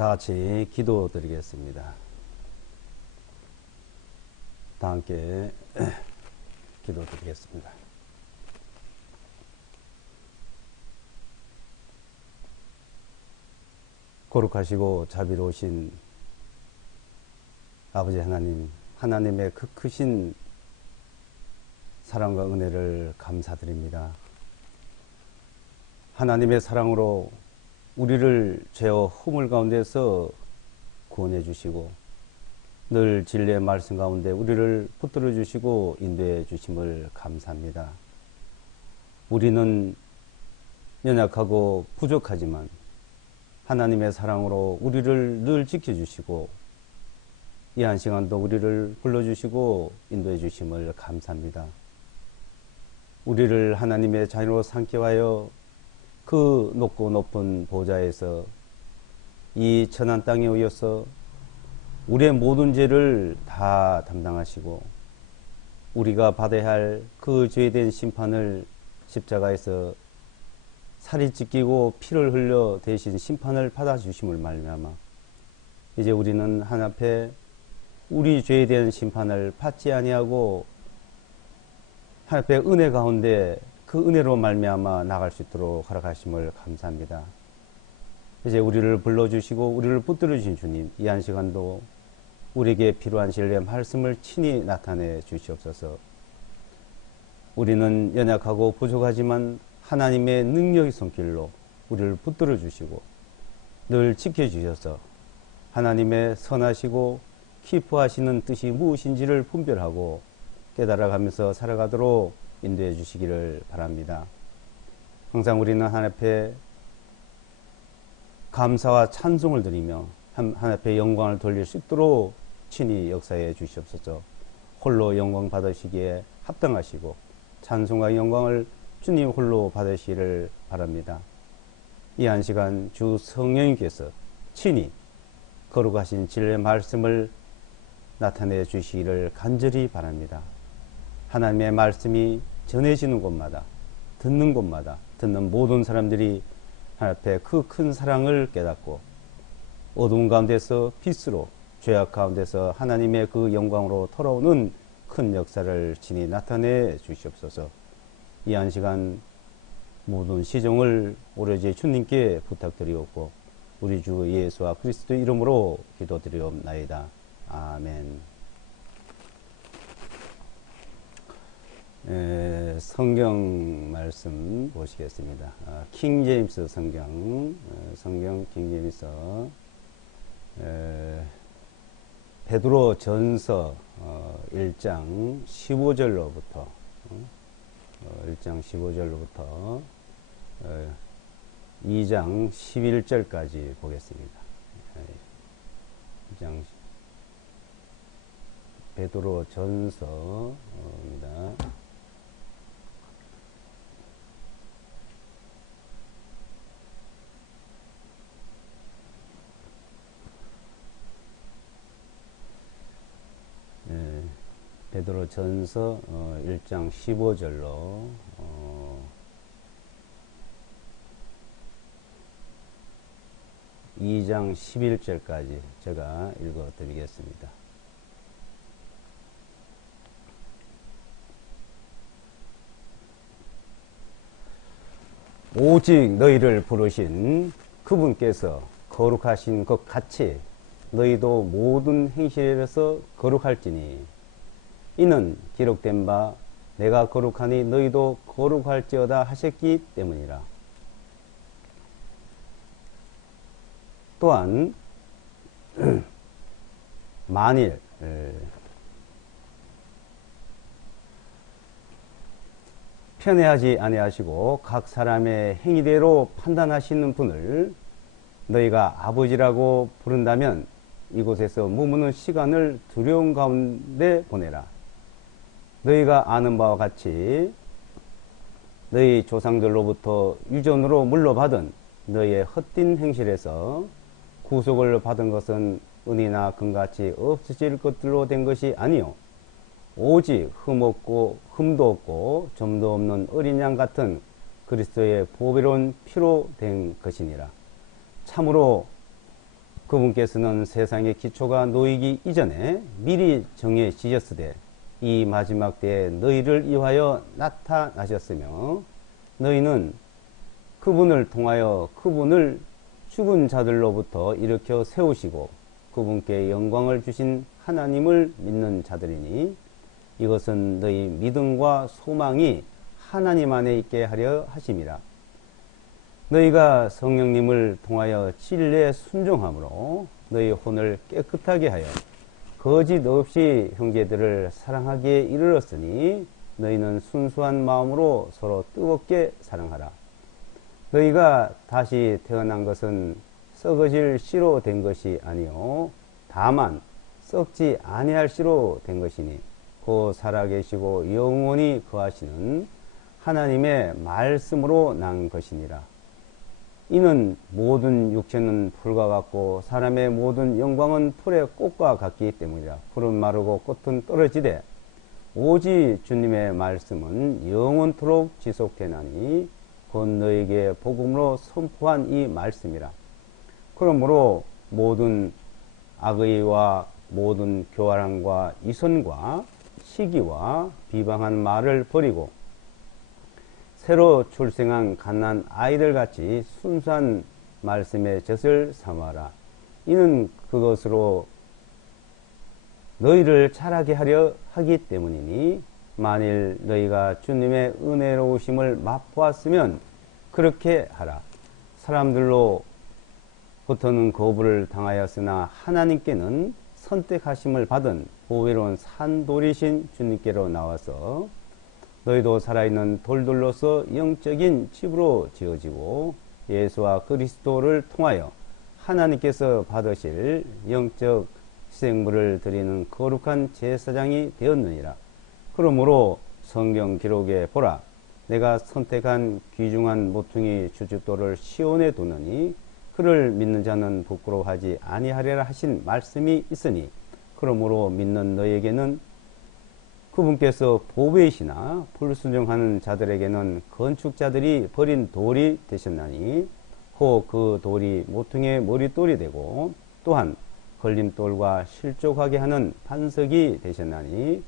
다 같이 기도 드리겠습니다. 다 함께 기도 드리겠습니다. 거룩하시고 자비로우신 아버지 하나님, 하나님의 그 크신 사랑과 은혜를 감사드립니다. 하나님의 사랑으로 우리를 죄와 허물 가운데서 구원해 주시고 늘 진리의 말씀 가운데 우리를 붙들어 주시고 인도해 주심을 감사합니다. 우리는 연약하고 부족하지만 하나님의 사랑으로 우리를 늘 지켜주시고 이 한 시간도 우리를 불러주시고 인도해 주심을 감사합니다. 우리를 하나님의 자녀로 삼게 하여 그 높고 높은 보좌에서 이 천한 땅에 오셔서 우리의 모든 죄를 다 담당하시고 우리가 받아야 할 그 죄된 심판을 십자가에서 살이 찢기고 피를 흘려 대신 심판을 받아주심을 말미암아 이제 우리는 하나님 앞에 우리 죄에 대한 심판을 받지 아니하고 하나님 앞에 은혜 가운데 그 은혜로 말미암아 나갈 수 있도록 허락하심을 감사합니다. 이제 우리를 불러주시고 우리를 붙들어 주신 주님, 이 한 시간도 우리에게 필요한 진리의 말씀을 친히 나타내 주시옵소서. 우리는 연약하고 부족하지만 하나님의 능력의 손길로 우리를 붙들어 주시고 늘 지켜주셔서 하나님의 선하시고 기뻐하시는 뜻이 무엇인지를 분별하고 깨달아가면서 살아가도록 인도해 주시기를 바랍니다. 항상 우리는 하나님 앞에 감사와 찬송을 드리며 하나님 앞에 영광을 돌릴 수 있도록 친히 역사해 주시옵소서. 홀로 영광 받으시기에 합당하시고 찬송과 영광을 주님 홀로 받으시기를 바랍니다. 이 한 시간 주 성령님께서 친히 거룩하신 진리의 말씀을 나타내 주시기를 간절히 바랍니다. 하나님의 말씀이 전해지는 곳마다 듣는 곳마다 듣는 모든 사람들이 하나님 앞에 그 큰 사랑을 깨닫고 어두운 가운데서 빛으로 죄악 가운데서 하나님의 그 영광으로 돌아오는 큰 역사를 친히 나타내 주시옵소서. 이 한 시간 모든 시종을 오로지 주님께 부탁드리옵고 우리 주 예수와 그리스도 이름으로 기도드리옵나이다. 아멘. 성경 말씀 보시겠습니다. 킹 제임스 성경, 성경 킹 제임스 베드로 전서 1장 15절로부터 1장 15절로부터 2장 11절까지 보겠습니다. 2장 베드로 전서입니다. 베드로 전서 1장 15절로 2장 11절까지 제가 읽어 드리겠습니다. 오직 너희를 부르신 그분께서 거룩하신 것 같이 너희도 모든 행실에서 거룩할지니 이는 기록된 바 내가 거룩하니 너희도 거룩할지어다 하셨기 때문이라. 또한 만일 편애하지 아니하시고 각 사람의 행위대로 판단하시는 분을 너희가 아버지라고 부른다면 이곳에서 머무는 시간을 두려움 가운데 보내라. 너희가 아는 바와 같이 너희 조상들로부터 유전으로 물려받은 너희의 헛된 행실에서 구속을 받은 것은 은이나 금같이 없어질 것들로 된 것이 아니요 오직 흠도 없고 점도 없는 어린 양 같은 그리스도의 보배로운 피로 된 것이니라. 참으로 그분께서는 세상의 기초가 놓이기 이전에 미리 정해지셨으되 이 마지막 때에 너희를 위하여 나타나셨으며 너희는 그분을 통하여 그분을 죽은 자들로부터 일으켜 세우시고 그분께 영광을 주신 하나님을 믿는 자들이니 이것은 너희 믿음과 소망이 하나님 안에 있게 하려 하심이라. 너희가 성령님을 통하여 진리에 순종함으로 너희 혼을 깨끗하게 하여 거짓 없이 형제들을 사랑하기에 이르렀으니 너희는 순수한 마음으로 서로 뜨겁게 사랑하라. 너희가 다시 태어난 것은 썩어질 씨로 된 것이 아니요 다만 썩지 아니할 씨로 된 것이니 곧 살아계시고 영원히 거하시는 하나님의 말씀으로 난 것이니라. 이는 모든 육체는 풀과 같고 사람의 모든 영광은 풀의 꽃과 같기 때문이라. 풀은 마르고 꽃은 떨어지되 오직 주님의 말씀은 영원토록 지속되나니 곧 너에게 복음으로 선포한 이 말씀이라. 그러므로 모든 악의와 모든 교활함과 이선과 시기와 비방한 말을 버리고 새로 출생한 갓난 아이들 같이 순수한 말씀의 젖을 삼아라. 이는 그것으로 너희를 자라게 하려 하기 때문이니 만일 너희가 주님의 은혜로우심을 맛보았으면 그렇게 하라. 사람들로부터는 거부를 당하였으나 하나님께는 선택하심을 받은 보배로운 산돌이신 주님께로 나와서 너희도 살아있는 돌들로서 영적인 집으로 지어지고 예수와 그리스도를 통하여 하나님께서 받으실 영적 희생물을 드리는 거룩한 제사장이 되었느니라. 그러므로 성경 기록에 보라. 내가 선택한 귀중한 모퉁이 주춧돌을 시온에 두느니 그를 믿는 자는 부끄러워하지 아니하리라 하신 말씀이 있으니 그러므로 믿는 너에게는 그분께서 보배이시나 불순종하는 자들에게는 건축자들이 버린 돌이 되셨나니 혹 그 돌이 모퉁이의 머릿돌이 되고 또한 걸림돌과 실족하게 하는 반석이 되셨나니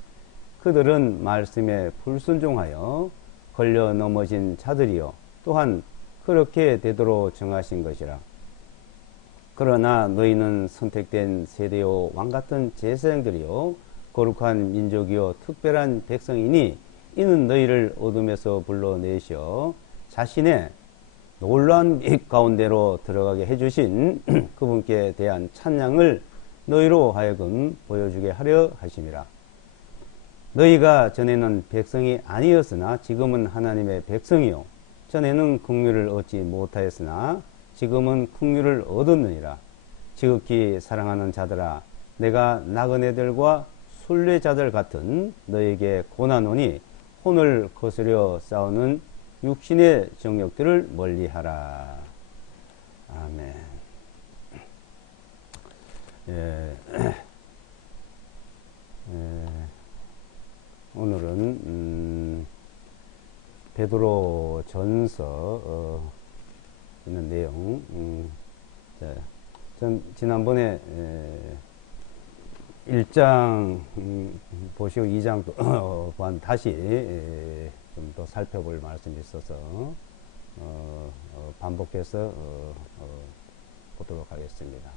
그들은 말씀에 불순종하여 걸려 넘어진 자들이요 또한 그렇게 되도록 정하신 것이라. 그러나 너희는 선택된 세대요 왕같은 제사장들이요 거룩한 민족이요 특별한 백성이니 이는 너희를 어둠에서 불러내셔 자신의 놀라운 빛 가운데로 들어가게 해주신 그분께 대한 찬양을 너희로 하여금 보여주게 하려 하심이라. 너희가 전에는 백성이 아니었으나 지금은 하나님의 백성이요 전에는 긍휼을 얻지 못하였으나 지금은 긍휼을 얻었느니라. 지극히 사랑하는 자들아 내가 나그네들과 순례자들 같은 너에게 고난오니 혼을 거스려 싸우는 육신의 정욕들을 멀리하라. 아멘. 오늘은 베드로 전서 있는 내용. 전 지난번에 1장 보시고 2장도 다시 좀 더 살펴볼 말씀이 있어서 반복해서 보도록 하겠습니다.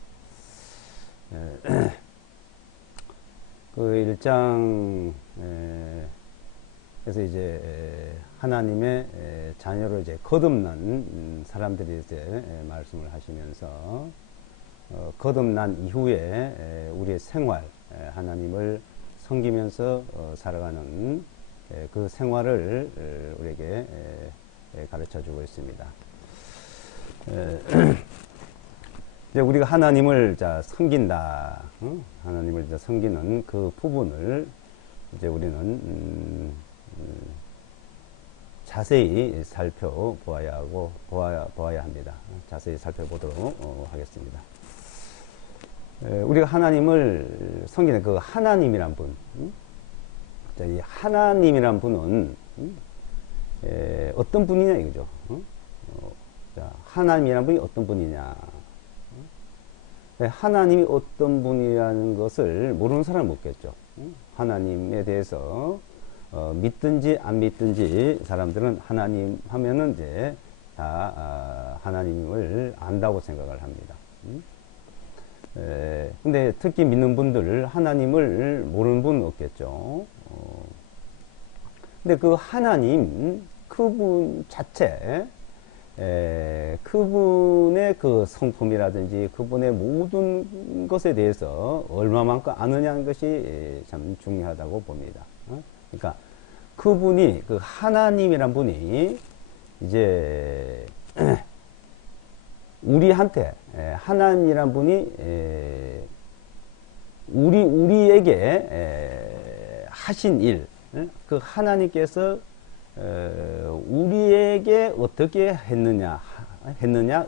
그 1장 그래서 이제 하나님의 자녀로 이제 거듭난 사람들이 이제 말씀을 하시면서 거듭난 이후에 우리의 생활 하나님을 섬기면서 살아가는 그 생활을 우리에게 가르쳐 주고 있습니다. 이제 우리가 하나님을 섬긴다, 하나님을 섬기는 그 부분을 이제 우리는 자세히 살펴보아야 하고 보아야 합니다. 자세히 살펴보도록 하겠습니다. 우리가 하나님을 섬기는 그 하나님이란 분, 이 하나님이란 분은 어떤 분이냐 이거죠. 하나님이란 분이 어떤 분이냐. 하나님이 어떤 분이라는 것을 모르는 사람은 없겠죠. 하나님에 대해서 믿든지 안 믿든지 사람들은 하나님 하면은 이제 다 하나님을 안다고 생각을 합니다. 근데 특히 믿는 분들 하나님을 모르는 분은 없겠죠. 근데 그 하나님 그분 자체 그분의 그 성품이라든지 그분의 모든 것에 대해서 얼마만큼 아느냐는 것이 참 중요하다고 봅니다. 그러니까 그분이 그 하나님이란 분이 이제 우리한테 하나님이란 분이 우리에게 하신 일, 그 하나님께서 우리에게 어떻게 했느냐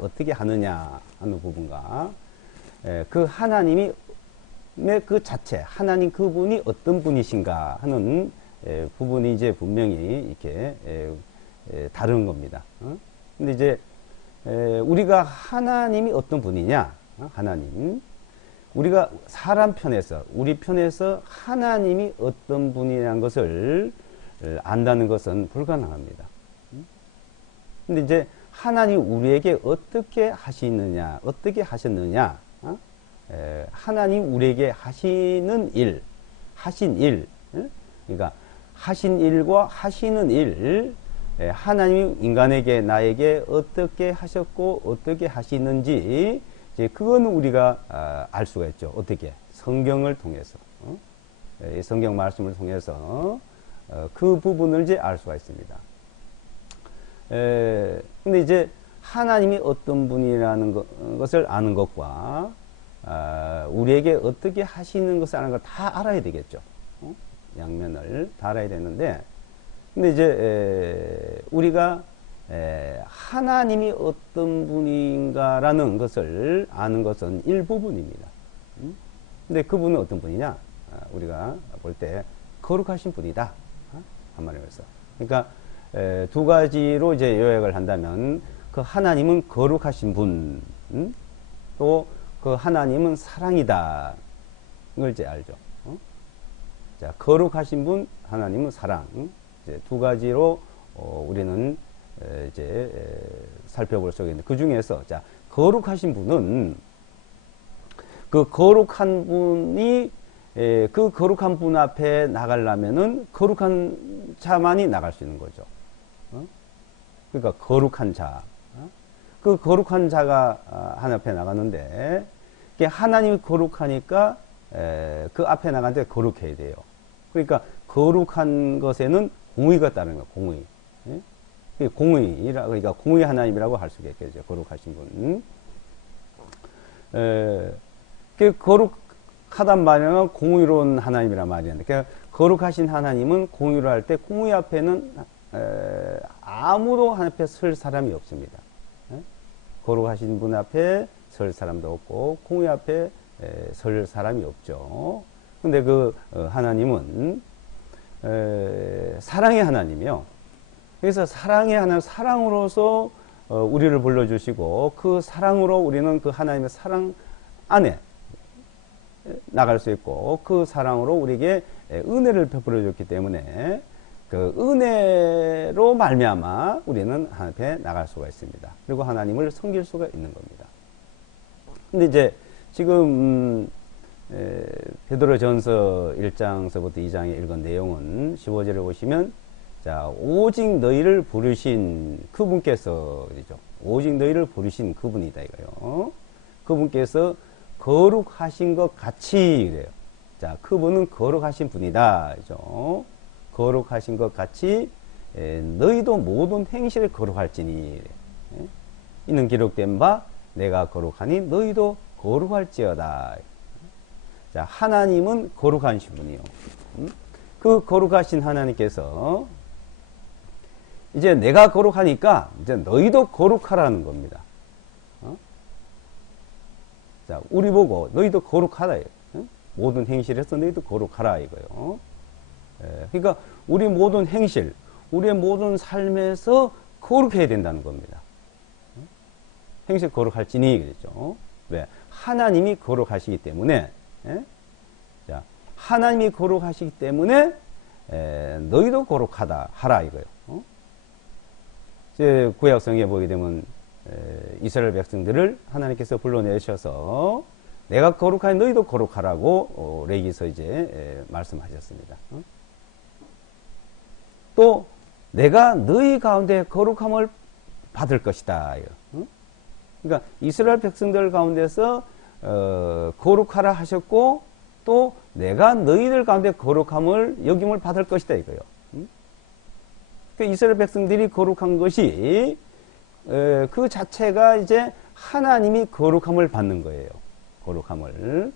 어떻게 하느냐 하는 부분과 그 하나님이 그 자체 하나님 그분이 어떤 분이신가 하는 부분이 이제 분명히 이렇게 다른 겁니다. 근데 이제 우리가 하나님이 어떤 분이냐 하나님 우리가 사람 편에서 우리 편에서 하나님이 어떤 분이라는 것을 안다는 것은 불가능합니다. 근데 이제 하나님 우리에게 어떻게 하시느냐 어떻게 하셨느냐 하나님 우리에게 하시는 일 하신 일 그러니까 하신 일과 하시는 일 하나님 인간에게 나에게 어떻게 하셨고 어떻게 하시는지 이제 그거는 우리가 알 수가 있죠. 어떻게 성경을 통해서 성경 말씀을 통해서 그 부분을 이제 알 수가 있습니다. 근데 이제 하나님이 어떤 분이라는 것을 아는 것과 우리에게 어떻게 하시는 것을 아는 걸 다 알아야 되겠죠. 양면을 다 알아야 되는데 근데 이제 우리가 하나님이 어떤 분인가라는 것을 아는 것은 일부분입니다. 근데 그분은 어떤 분이냐? 우리가 볼 때 거룩하신 분이다. 한마디로서. 그러니까 두 가지로 이제 요약을 한다면 그 하나님은 거룩하신 분, 또 그 하나님은 사랑이다. 을 이제 알죠. 자, 거룩하신 분, 하나님은 사랑. 이제 두 가지로 우리는 이제 살펴볼 수 있는데 그 중에서 자, 거룩하신 분은 그 거룩한 분이 그 거룩한 분 앞에 나가려면은 거룩한 자만이 나갈 수 있는 거죠. 그러니까 거룩한 자. 그 거룩한 자가 하나님 앞에 나가는데 하나님이 거룩하니까 그 앞에 나가는데 거룩해야 돼요. 그러니까 거룩한 것에는 공의가 따르는 거예요. 공의. 공의라 그러니까 공의 하나님이라고 할 수 있겠죠. 거룩하신 분. 거룩하단 말이면 공의로운 하나님이란 말이었는데 그러니까 거룩하신 하나님은 공의로 할 때 공의 앞에는 아무도 하나님 앞에 설 사람이 없습니다. 거룩하신 분 앞에 설 사람도 없고 공의 앞에 설 사람이 없죠. 근데 그 하나님은 사랑의 하나님이요. 그래서 사랑의 하나님, 사랑으로서 우리를 불러주시고 그 사랑으로 우리는 그 하나님의 사랑 안에 나갈 수 있고 그 사랑으로 우리에게 은혜를 베풀어 줬기 때문에 그 은혜로 말미암아 우리는 하나님 앞에 나갈 수가 있습니다. 그리고 하나님을 섬길 수가 있는 겁니다. 근데 이제 지금 베드로전서 1장서부터 2장에 읽은 내용은 15절에 보시면 자, 오직 너희를 부르신 그분께서 그죠? 오직 너희를 부르신 그분이다 이거요. 그분께서 거룩하신 것 같이 그래요. 자, 그분은 거룩하신 분이다. 그죠? 거룩하신 것 같이 너희도 모든 행실을 거룩할지니 이는 기록된 바 내가 거룩하니 너희도 거룩할지어다. 자, 하나님은 거룩하신 분이요. 그 거룩하신 하나님께서 이제 내가 거룩하니까 이제 너희도 거룩하라는 겁니다. 자, 우리 보고 너희도 거룩하라. 모든 행실에서 너희도 거룩하라 이거요. 그러니까 우리 모든 행실, 우리의 모든 삶에서 거룩해야 된다는 겁니다. 행실 거룩할지니 그랬죠. 왜? 하나님이 거룩하시기 때문에, 예? 자, 하나님이 거룩하시기 때문에 너희도 거룩하다 하라 이거요. 이제 구약 성경에 보게 되면 이스라엘 백성들을 하나님께서 불러내셔서 내가 거룩하니 너희도 거룩하라고 레위기서 이제 말씀하셨습니다. 또 내가 너희 가운데 거룩함을 받을 것이다. 그러니까 이스라엘 백성들 가운데서 거룩하라 하셨고 또 내가 너희들 가운데 거룩함을 여김을 받을 것이다 이거요. 그러니까 이스라엘 백성들이 거룩한 것이 그 자체가 이제 하나님이 거룩함을 받는 거예요. 거룩함을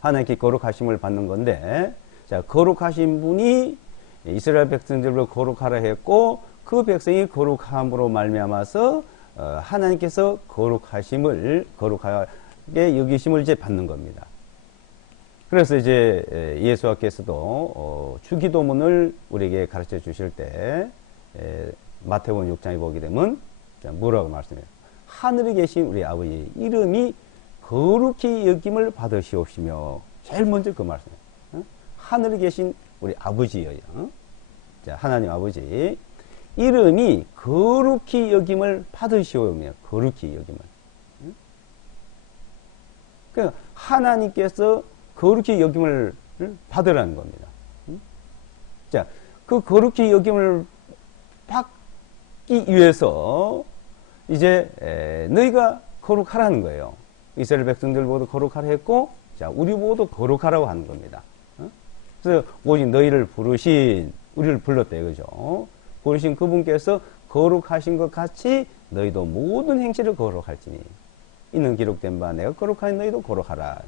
하나님께 거룩하심을 받는 건데, 자 거룩하신 분이 이스라엘 백성들을 거룩하라 했고 그 백성이 거룩함으로 말미암아서 하나님께서 거룩하심을 거룩하게 여기심을 이제 받는 겁니다. 그래서 이제 예수께서도 주기도문을 우리에게 가르쳐 주실 때 마태복음 6장에 보게 되면 뭐라고 말씀해요? 하늘에 계신 우리 아버지의 이름이 거룩히 여김을 받으시옵시며, 제일 먼저 그 말씀이에요. 하늘에 계신 우리 아버지예요. 자, 하나님 아버지 이름이 거룩히 여김을 받으시오며, 거룩히 여김을. 그러니까 하나님께서 거룩히 여김을 받으라는 겁니다. 자, 그 거룩히 여김을 받기 위해서 이제 너희가 거룩하라는 거예요. 이스라엘 백성들 모두 거룩하라 했고, 자, 우리 모두 거룩하라고 하는 겁니다. 그래서 오직 너희를 부르신, 우리를 불렀대요. 그죠? 부르신 그분께서 거룩하신 것 같이 너희도 모든 행실을 거룩할지니 이는 기록된 바 내가 거룩하니 너희도 거룩하라.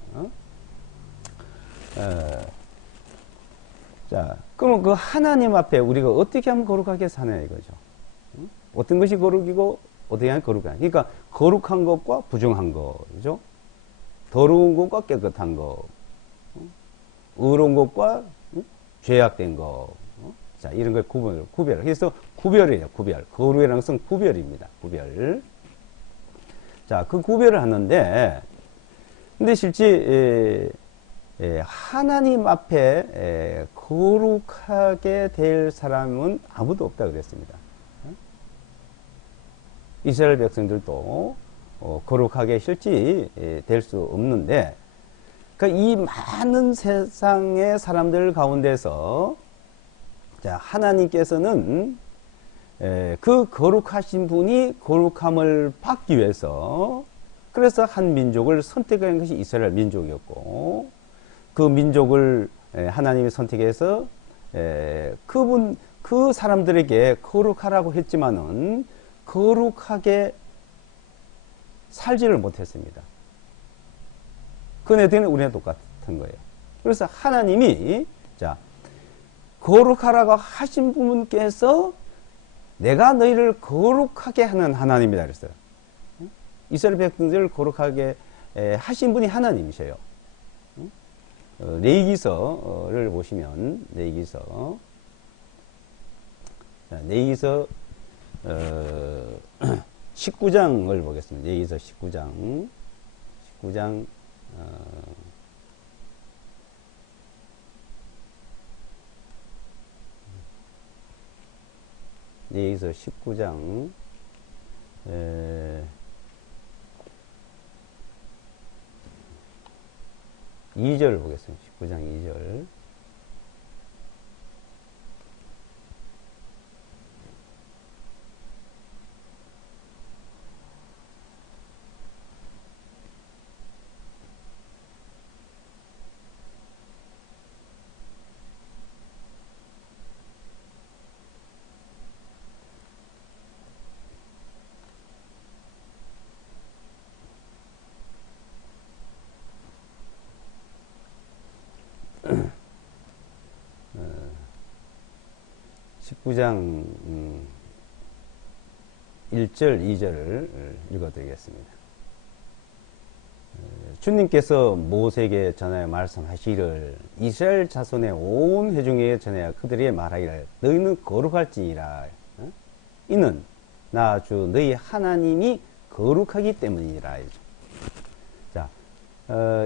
자, 그러면 그 하나님 앞에 우리가 어떻게 하면 거룩하게 사냐 이거죠. 어떤 것이 거룩이고 어떻게 하면 거룩하냐. 그러니까 거룩한 것과 부정한 것, 그죠? 더러운 것과 깨끗한 것, 의로운 것과 죄악된 것, 자 이런 걸 구별. 그래서 구별이에요. 구별. 거룩이라는 것은 구별입니다. 구별. 자, 그 구별을 하는데, 근데 실제 하나님 앞에 거룩하게 될 사람은 아무도 없다 그랬습니다. 이스라엘 백성들도 거룩하게 실제 될 수 없는데, 그러니까 이 많은 세상의 사람들 가운데서 자, 하나님께서는 그 거룩하신 분이 거룩함을 받기 위해서 그래서 한 민족을 선택한 것이 이스라엘 민족이었고, 그 민족을 하나님이 선택해서 그 사람들에게 거룩하라고 했지만은 거룩하게 살지를 못했습니다. 그네들은 우리랑 똑같은 거예요. 그래서 하나님이 자 거룩하라고 하신 분께서 내가 너희를 거룩하게 하는 하나님이다 그랬어요. 이스라엘 백성들을 거룩하게 하신 분이 하나님이셔요. 레위기서를 보시면 레위기서 19장을 보겠습니다. 레위기서 19장 레위기서 19장 2절 보겠습니다. 19장 2절. 구 장 1절, 2절을 읽어드리겠습니다. 주님께서 모세에게 전하여 말씀하시기를 이스라엘 자손의 온 회중에게 전하여 그들에게 말하기를 너희는 거룩할지니라. 이는 나 주 너희 하나님이 거룩하기 때문이라.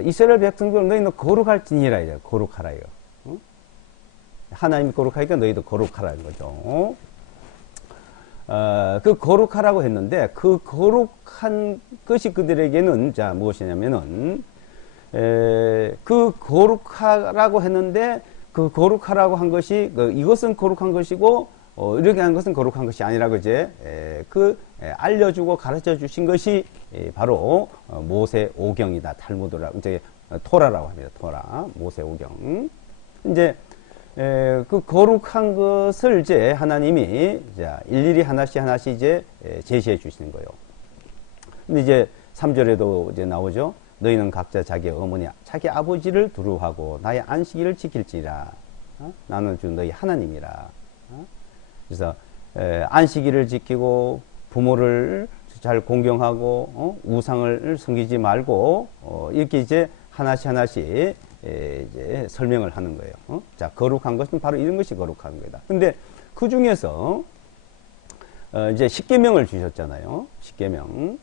이스라엘 백성들 너희는 거룩할지니라 이래. 거룩하라 이거. 하나님이 거룩하니까 너희도 거룩하라는 거죠. 그 거룩하라고 했는데 그 거룩한 것이 그들에게는 자 무엇이냐면은 그 거룩하라고 했는데 그 거룩하라고 한 것이 이것은 거룩한 것이고 이렇게 한 것은 거룩한 것이 아니라고 이제 알려주고 가르쳐 주신 것이 바로 모세 오경이다. 탈무드라고 이제 토라라고 합니다. 토라 모세 오경. 이제 그 거룩한 것을 이제 하나님이 자 일일이 하나씩 이제 제시해 주시는 거예요. 근데 이제 3절에도 이제 나오죠. 너희는 각자 자기 어머니, 자기 아버지를 두루하고 나의 안식일을 지킬지라. 나는 주 너희 하나님이라. 그래서 안식일을 지키고 부모를 잘 공경하고 우상을 섬기지 말고 이렇게 이제 하나씩 이제 설명을 하는 거예요. 자, 거룩한 것은 바로 이런 것이 거룩한 거다. 근데 그 중에서 이제 십계명을 주셨잖아요. 십계명.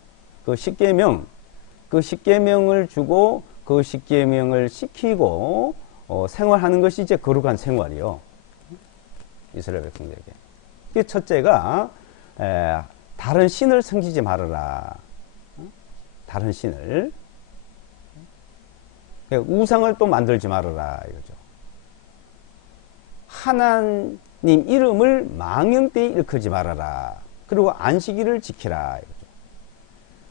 그 십계명을 주고 그 십계명을 지키고 생활하는 것이 이제 거룩한 생활이요. 이스라엘 백성들에게. 그 첫째가 다른 신을 섬기지 말아라. 다른 신을. 우상을 또 만들지 말아라 이거죠. 하나님 이름을 망령되이 일컫지 말아라. 그리고 안식일을 지키라 이거죠.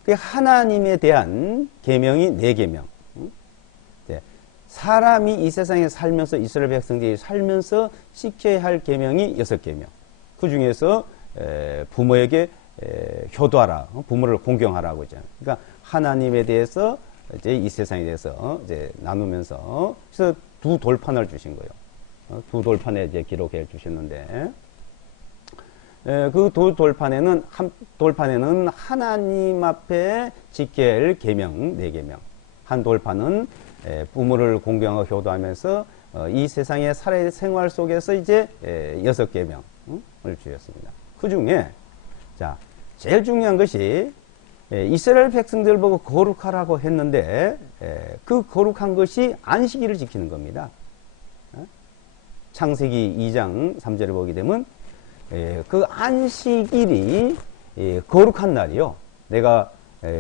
그 하나님에 대한 계명이 4계명. 사람이 이 세상에 살면서 이스라엘 백성들이 살면서 지켜야 할 계명이 6계명. 그 중에서 부모에게 효도하라, 부모를 공경하라고 있잖아요. 그러니까 하나님에 대해서 이제 이 세상에 대해서 이제 나누면서 그래서 2 돌판을 주신 거예요. 2 돌판에 이제 기록해 주셨는데 그 돌판에는 한 돌판에는 하나님 앞에 지켜야 할 계명 4계명. 한 돌판은 부모를 공경하고 효도하면서 이 세상의 살아의 생활 속에서 이제 6계명을 주셨습니다. 그 중에 자 제일 중요한 것이 이스라엘 백성들 보고 거룩하라고 했는데 그 거룩한 것이 안식일을 지키는 겁니다. 창세기 2장 3절에 보게 되면 그 안식일이 거룩한 날이요. 내가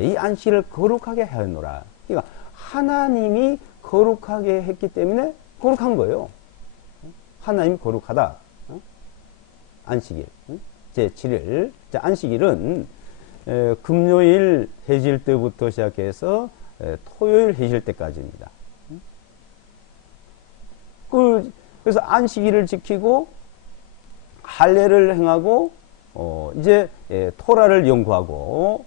이 안식일을 거룩하게 하였노라. 그러니까 하나님이 거룩하게 했기 때문에 거룩한 거예요. 하나님이 거룩하다. 안식일 제7일. 안식일은 금요일 해질 때부터 시작해서 토요일 해질 때까지입니다. 그래서 안식일을 지키고 할례를 행하고 이제 토라를 연구하고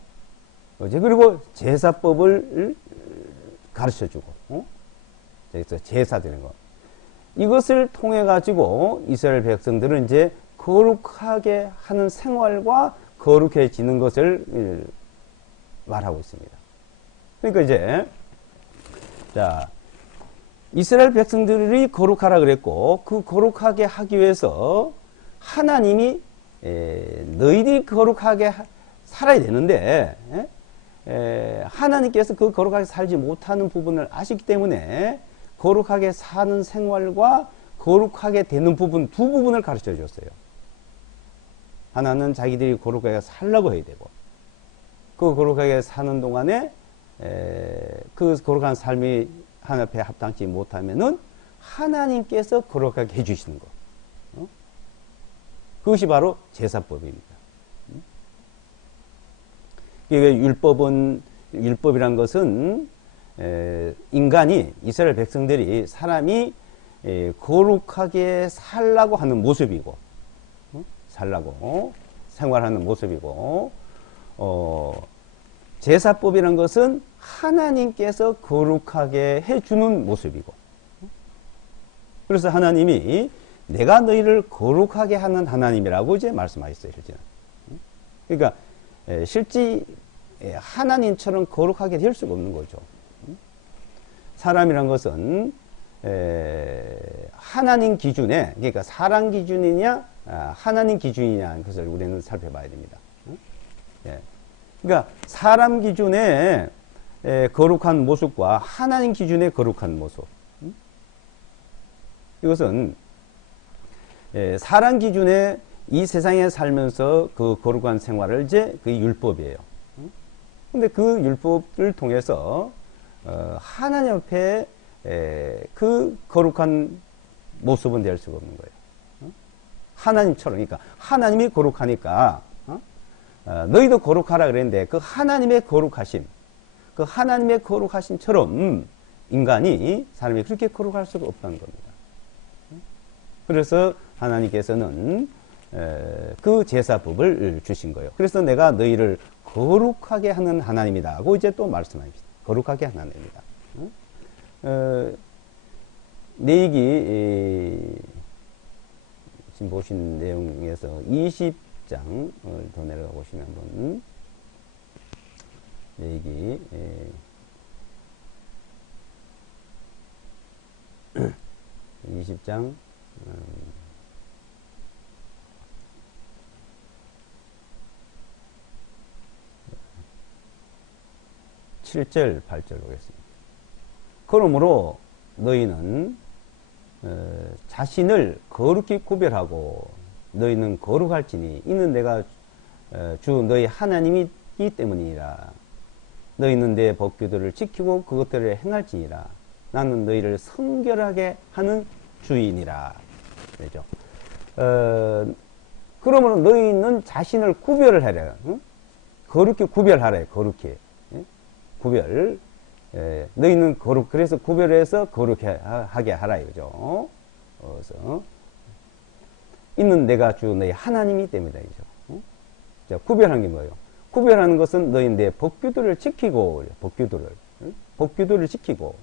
이제 그리고 제사법을 가르쳐주고 제사 드리는 거 이것을 통해 가지고 이스라엘 백성들은 이제 거룩하게 하는 생활과 거룩해지는 것을 말하고 있습니다. 그러니까 이제 자 이스라엘 백성들이 거룩하라 그랬고 그 거룩하게 하기 위해서 하나님이 너희들이 거룩하게 살아야 되는데 하나님께서 그 거룩하게 살지 못하는 부분을 아시기 때문에 거룩하게 사는 생활과 거룩하게 되는 부분 2 부분을 가르쳐 줬어요. 하나는 자기들이 거룩하게 살라고 해야 되고 그 거룩하게 사는 동안에 그 거룩한 삶이 하나님 앞에 합당치 못하면은 하나님께서 거룩하게 해주시는 것. 그것이 바로 제사법입니다. 율법이란 것은 인간이 이스라엘 백성들이 사람이 거룩하게 살라고 하는 모습이고 살라고 생활하는 모습이고 제사법이란 것은 하나님께서 거룩하게 해주는 모습이고 그래서 하나님이 내가 너희를 거룩하게 하는 하나님이라고 이제 말씀하셨어요. 실제는. 그러니까 실제 하나님처럼 거룩하게 될 수가 없는 거죠. 사람이란 것은 하나님 기준에 그러니까 사람 기준이냐 하나님 기준이냐 그것을 우리는 살펴봐야 됩니다. 그러니까 사람 기준에 거룩한 모습과 하나님 기준의 거룩한 모습. 이것은 사람 기준의 이 세상에 살면서 그 거룩한 생활을 이제 그 율법이에요. 근데 그 율법을 통해서 하나님 앞에 그 거룩한 모습은 될 수가 없는 거예요. 하나님처럼, 그러니까 하나님이 거룩하니까 너희도 거룩하라 그랬는데 그 하나님의 거룩하심, 그 하나님의 거룩하심처럼 인간이 사람이 그렇게 거룩할 수가 없다는 겁니다. 그래서 하나님께서는 그 제사법을 주신 거예요. 그래서 내가 너희를 거룩하게 하는 하나님이다 하고 이제 또 말씀합니다. 거룩하게 하는 하나님이다. 레위기 지금 보신 내용에서 20장을 더 내려가 보시면 한번 레위기 20장 7절 8절 보겠습니다. 그러므로 너희는 자신을 거룩히 구별하고 너희는 거룩할지니 이는 내가 주 너희 하나님이기 때문이라. 너희는 내 법규들을 지키고 그것들을 행할지니라. 나는 너희를 성결하게 하는 주인이라. 그렇죠? 그러므로 너희는 자신을 구별을 하래. 응? 거룩히 구별하래. 거룩히. 구별. 너희는 거룩, 그래서 구별해서 거룩하게 하라 이거죠. 그래서 있는 내가 주 너희 하나님이 때문이다 이죠. 자, 구별한 게 뭐예요? 구별하는 것은 너희 내 법규들을 지키고, 법규들을 지키고,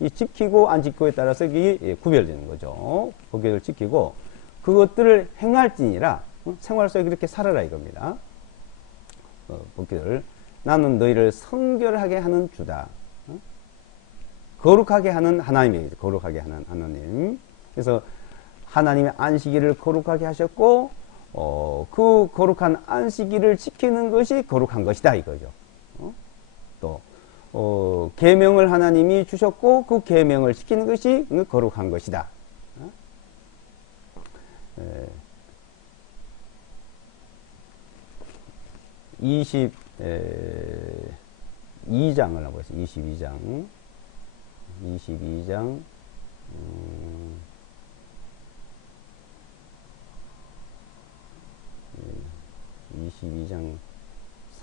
이 지키고 안 지키고에 따라서 이게 구별되는 거죠. 법규들을 지키고 그것들을 행할지니라. 생활 속에 그렇게 살아라 이겁니다. 법규들. 나는 너희를 성결하게 하는 주다. 거룩하게 하는 하나님이에요. 거룩하게 하는 하나님. 그래서 하나님의 안식일을 거룩하게 하셨고, 그 거룩한 안식일을 지키는 것이 거룩한 것이다 이거죠. 또 계명을 하나님이 주셨고 그 계명을 지키는 것이 거룩한 것이다. 22장을 보겠습니다. 22장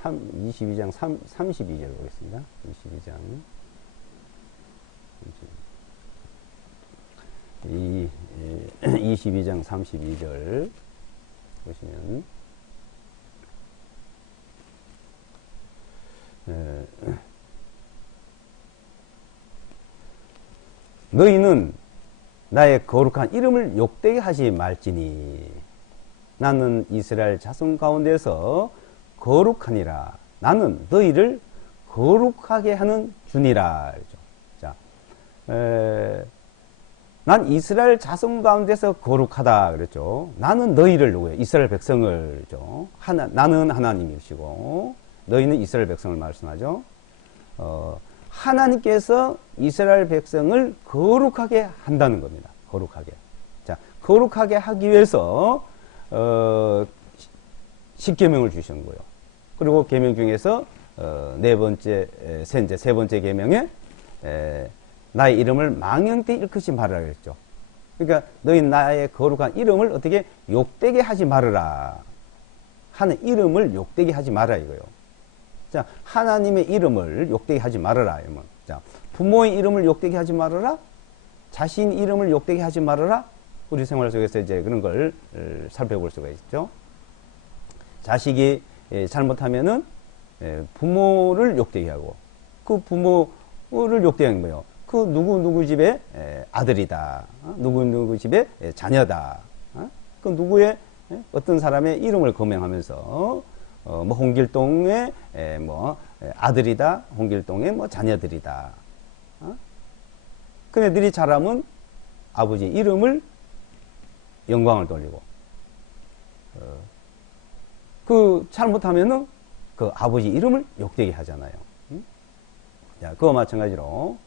32장 32절 보겠습니다. 22장 32절 보시면 너희는 나의 거룩한 이름을 욕되게 하지 말지니 나는 이스라엘 자손 가운데서 거룩하니라. 나는 너희를 거룩하게 하는 주니라. 자, 난 이스라엘 자손 가운데서 거룩하다 그랬죠. 나는 너희를 누구예요? 이스라엘 백성을 죠. 나는 하나님이시고 너희는 이스라엘 백성을 말씀하죠. 하나님께서 이스라엘 백성을 거룩하게 한다는 겁니다. 거룩하게. 자, 거룩하게 하기 위해서 10계명을 주신 거예요. 그리고 계명 중에서 세 번째 계명에 나의 이름을 망령되이 일컫지 말아라 그랬죠. 그러니까 너희 나의 거룩한 이름을 어떻게 욕되게 하지 말아라. 하는 이름을 욕되게 하지 말아라 이거요. 자, 하나님의 이름을 욕되게 하지 말아라. 자, 부모의 이름을 욕되게 하지 말아라. 자신 이름을 욕되게 하지 말아라. 우리 생활 속에서 이제 그런 걸 살펴볼 수가 있죠. 자식이 잘못하면은 부모를 욕되게 하고 그 부모를 욕되게 하는 거예요. 그 누구 집의 아들이다. 누구 집의 자녀다. 그 누구의 어떤 사람의 이름을 거명하면서 뭐 홍길동의 아들이다. 홍길동의 자녀들이다. 그네들이 자라면 아버지 이름을 영광을 돌리고 그 잘못하면은 그 아버지 이름을 욕되게 하잖아요. 자, 그와 마찬가지로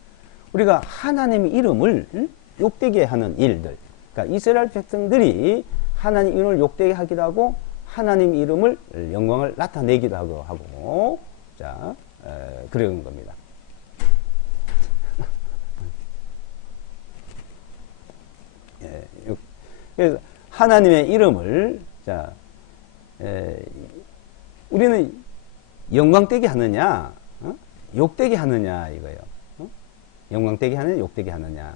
우리가 하나님의 이름을 욕되게 하는 일들, 그러니까 이스라엘 백성들이 하나님 이름을 욕되게 하기도 하고 하나님 이름을 영광을 나타내기도 하고 자, 그런 겁니다. 그래서 하나님의 이름을 자, 우리는 영광되게 하느냐, 욕되게 하느냐 이거예요. 영광되게 하느냐, 욕되게 하느냐.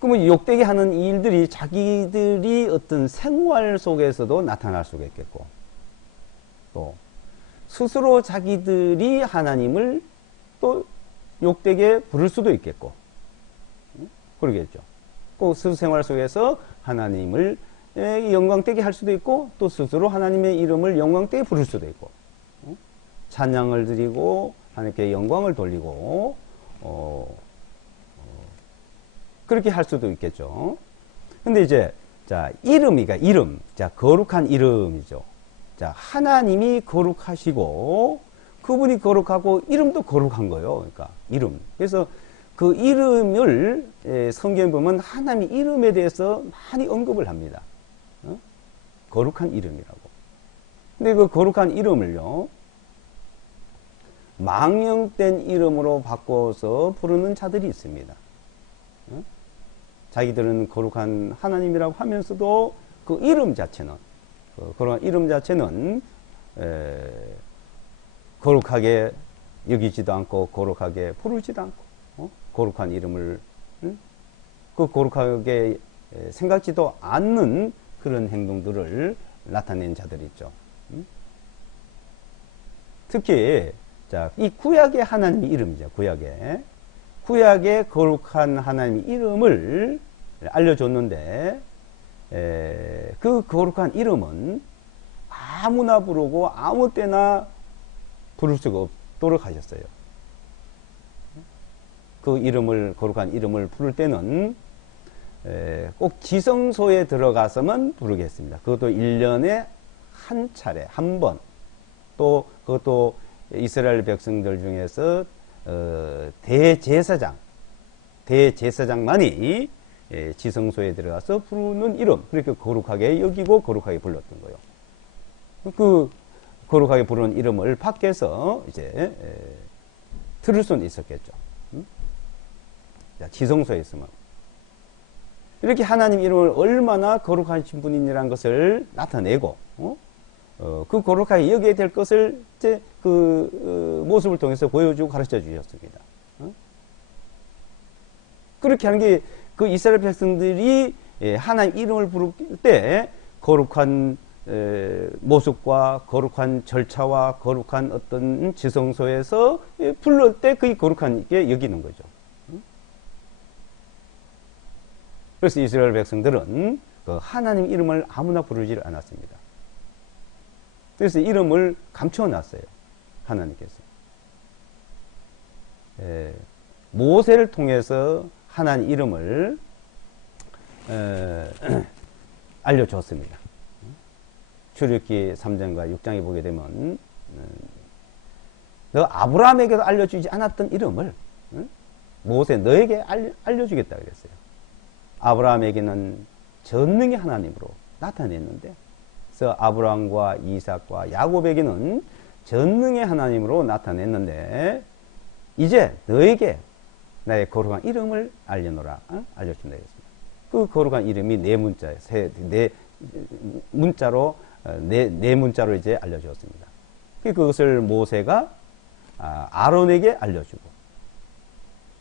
그러면 욕되게 하는 일들이 자기들이 어떤 생활 속에서도 나타날 수가 있겠고, 또 스스로 자기들이 하나님을 또 욕되게 부를 수도 있겠고, 그러겠죠. 그 스스로 생활 속에서 하나님을 영광되게 할 수도 있고, 또 스스로 하나님의 이름을 영광되게 부를 수도 있고, 찬양을 드리고 하나님께 영광을 돌리고 그렇게 할 수도 있겠죠. 근데 이제 자, 이름이가 이름. 자, 거룩한 이름이죠. 자, 하나님이 거룩하시고 그분이 거룩하고 이름도 거룩한 거예요. 그러니까 이름. 그래서 그 이름을 성경에 보면 하나님의 이름에 대해서 많이 언급을 합니다. 거룩한 이름이라고. 근데 그 거룩한 이름을요, 망령된 이름으로 바꿔서 부르는 자들이 있습니다. 자기들은 거룩한 하나님이라고 하면서도 그 이름 자체는, 그런 이름 자체는 거룩하게 여기지도 않고 거룩하게 부르지도 않고 거룩한 이름을 그 거룩하게 생각지도 않는 그런 행동들을 나타낸 자들이 있죠. 특히 자, 이 구약의 하나님의 이름이죠. 구약의 거룩한 하나님의 이름을 알려줬는데 그 거룩한 이름은 아무나 부르고 아무 때나 부를 수가 없도록 하셨어요. 그 이름을, 거룩한 이름을 부를 때는 꼭 지성소에 들어가서만 부르겠습니다. 그것도 1년에 한 차례, 한 번. 또 그것도 이스라엘 백성들 중에서 대제사장만이 지성소에 들어가서 부르는 이름, 그렇게 거룩하게 여기고 거룩하게 불렀던 거예요. 그 거룩하게 부르는 이름을 밖에서 이제 들을 수는 있었겠죠. 자, 지성소에 있으면 이렇게 하나님 이름을 얼마나 거룩하신 분이라는 것을 나타내고 그 거룩하게 여기게 될 것을 이제 그 모습을 통해서 보여주고 가르쳐 주셨습니다. 그렇게 하는 게 그 이스라엘 백성들이 하나님 이름을 부를 때 거룩한 모습과 거룩한 절차와 거룩한 어떤 지성소에서 불러 때 그게 거룩하게 여기는 거죠. 그래서 이스라엘 백성들은 그 하나님 이름을 아무나 부르지 않았습니다. 그래서 이름을 감춰 놨어요. 하나님께서. 모세를 통해서 하나님 이름을 알려줬습니다. 출애굽기 3장과 6장에 보게 되면 너 아브라함에게도 알려주지 않았던 이름을 모세 너에게 알려주겠다 그랬어요. 아브라함에게는 전능의 하나님으로 나타냈는데, 그래서 아브라함과 이삭과 야곱에게는 전능의 하나님으로 나타냈는데 이제 너에게 나의 거룩한 이름을 알려노라. 알려준다 했습니다. 그 거룩한 이름이 네 문자로 이제 알려주었습니다. 그것을 모세가 아론에게 알려주고,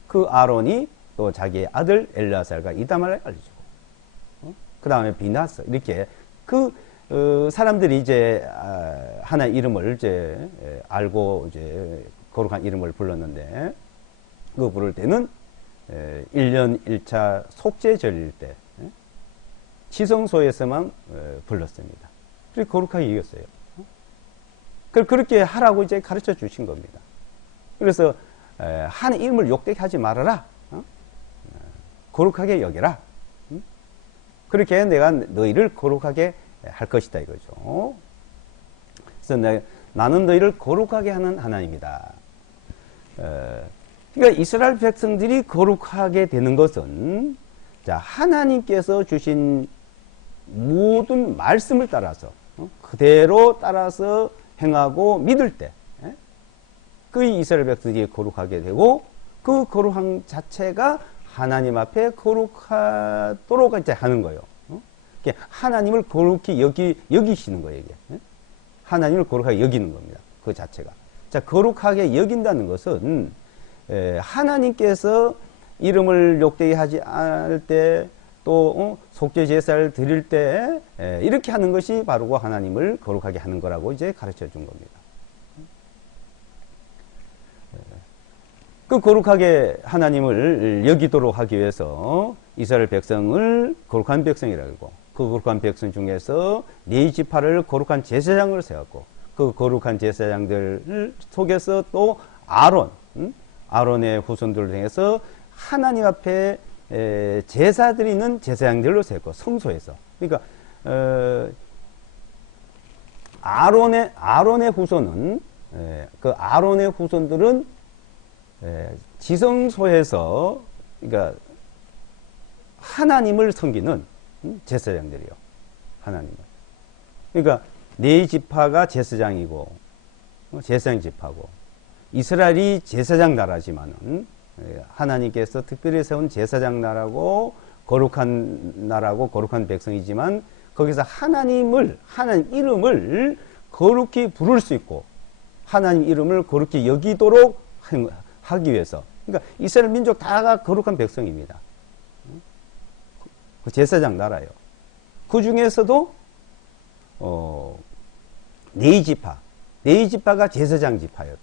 그 아론이 또 자기의 아들 엘르아살과 이다말에게 알려주고, 그 다음에 비나스, 이렇게 사람들이 이제 하나의 이름을 이제 알고 이제 거룩한 이름을 불렀는데, 그 부를 때는 1년 1차 속죄절일 때 지성소에서만 불렀습니다. 그렇게 거룩하게 이겼어요. 그렇게 하라고 이제 가르쳐 주신 겁니다. 그래서 하나님 이름을 욕되게 하지 말아라. 거룩하게 여겨라. 그렇게 내가 너희를 거룩하게 할 것이다 이거죠. 그래서 나는 너희를 거룩하게 하는 하나님이다. 그러니까 이스라엘 백성들이 거룩하게 되는 것은 자, 하나님께서 주신 모든 말씀을 따라서 그대로 따라서 행하고 믿을 때 그 이스라엘 백성들이 거룩하게 되고 그 거룩함 자체가 하나님 앞에 거룩하도록 이제 하는 거예요. 하나님을 거룩히 여기시는 거예요. 이게. 하나님을 거룩하게 여기는 겁니다. 그 자체가. 자, 거룩하게 여긴다는 것은 하나님께서 이름을 욕되게 하지 않을 때 또 속죄 제사를 드릴 때 이렇게 하는 것이 바로 하나님을 거룩하게 하는 거라고 이제 가르쳐 준 겁니다. 그 거룩하게 하나님을 여기도록 하기 위해서 이스라엘 백성을 거룩한 백성이라고, 그 거룩한 백성 중에서 네 지파를 거룩한 제사장으로 세웠고, 그 거룩한 제사장들 속에서 또 아론의 후손들을 통해서 하나님 앞에 제사 드리는 제사장들로 세웠고, 성소에서. 그러니까 아론의 후손은 그 아론의 후손들은 지성소에서, 그러니까 하나님을 섬기는 제사장들이요. 하나님을. 그러니까 네 지파가 제사장이고 제사장 지파고, 이스라엘이 제사장 나라지만은 하나님께서 특별히 세운 제사장 나라고 거룩한 나라고 거룩한 백성이지만, 거기서 하나님 이름을 거룩히 부를 수 있고 하나님 이름을 거룩히 여기도록 하기 위해서, 그러니까 이스라엘 민족 다가 거룩한 백성입니다. 그 제사장 나라예요. 그 중에서도 네 지파가 제사장 지파예요.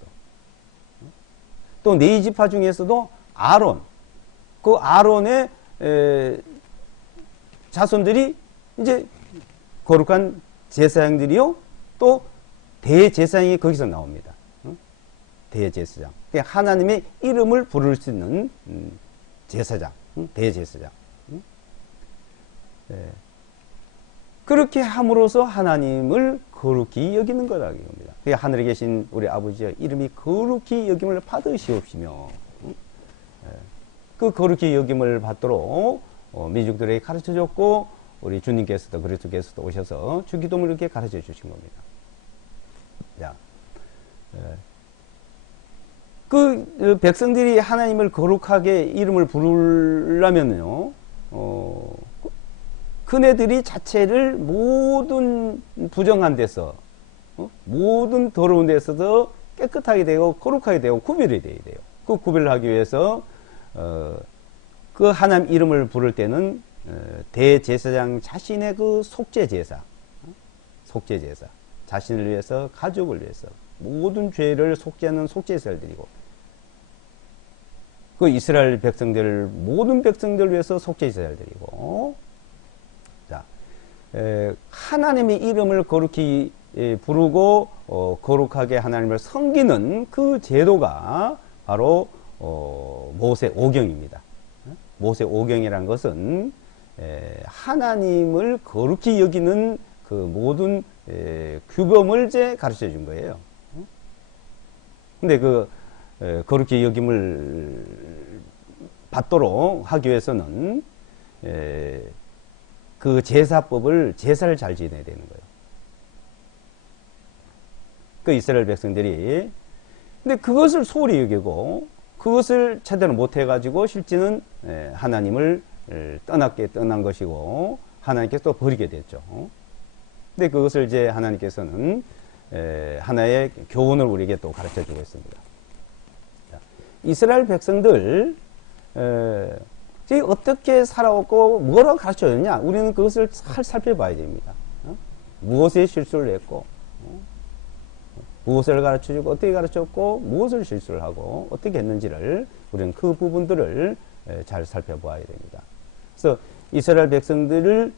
또 네 지파 중에서도 그 아론의 자손들이 이제 거룩한 제사장들이요, 또 대제사장이 거기서 나옵니다. 대제사장. 하나님의 이름을 부를 수 있는 제사장, 대제사장. 그렇게 함으로써 하나님을 거룩히 여기는 거라는 겁니다. 하늘에 계신 우리 아버지의 이름이 거룩히 여김을 받으시옵시며, 그 거룩히 여김을 받도록 민족들에게 가르쳐 줬고, 우리 주님께서도 그리스도께서도 오셔서 주기도문을 이렇게 가르쳐 주신 겁니다. 자, 그 백성들이 하나님을 거룩하게 이름을 부르려면요, 그네들이 자체를 모든 부정한 데서, 모든 더러운 데서도 깨끗하게 되고 거룩하게 되고 구별이 돼야 돼요. 그 구별을 하기 위해서 그 하나님 이름을 부를 때는 대제사장 자신의 그 속죄 제사, 자신을 위해서, 가족을 위해서 모든 죄를 속죄하는 속죄제사를 드리고, 그 이스라엘 백성들 모든 백성들을 위해서 속죄제사를 드리고, 자, 하나님의 이름을 거룩히 부르고 거룩하게 하나님을 섬기는 그 제도가 바로 모세 오경입니다. 모세 오경이라는 것은 하나님을 거룩히 여기는 그 모든 규범을 이제 가르쳐 준 거예요. 근데 그 거룩히 여김을 받도록 하기 위해서는 그 제사를 잘 지내야 되는 거예요. 그 이스라엘 백성들이. 근데 그것을 소홀히 여기고 그것을 제대로 못해가지고 실제는 하나님을 떠난 것이고 하나님께서 또 버리게 됐죠. 근데 그것을 이제 하나님께서는 하나의 교훈을 우리에게 또 가르쳐 주고 있습니다. 이스라엘 백성들 어떻게 살아왔고 뭐라고 가르쳐 줬냐, 우리는 그것을 잘 살펴봐야 됩니다. 무엇에 실수를 했고 무엇을 가르쳐주고 어떻게 가르쳤고 무엇을 실수를 하고 어떻게 했는지를 우리는 그 부분들을 잘 살펴봐야 됩니다. 그래서 이스라엘 백성들을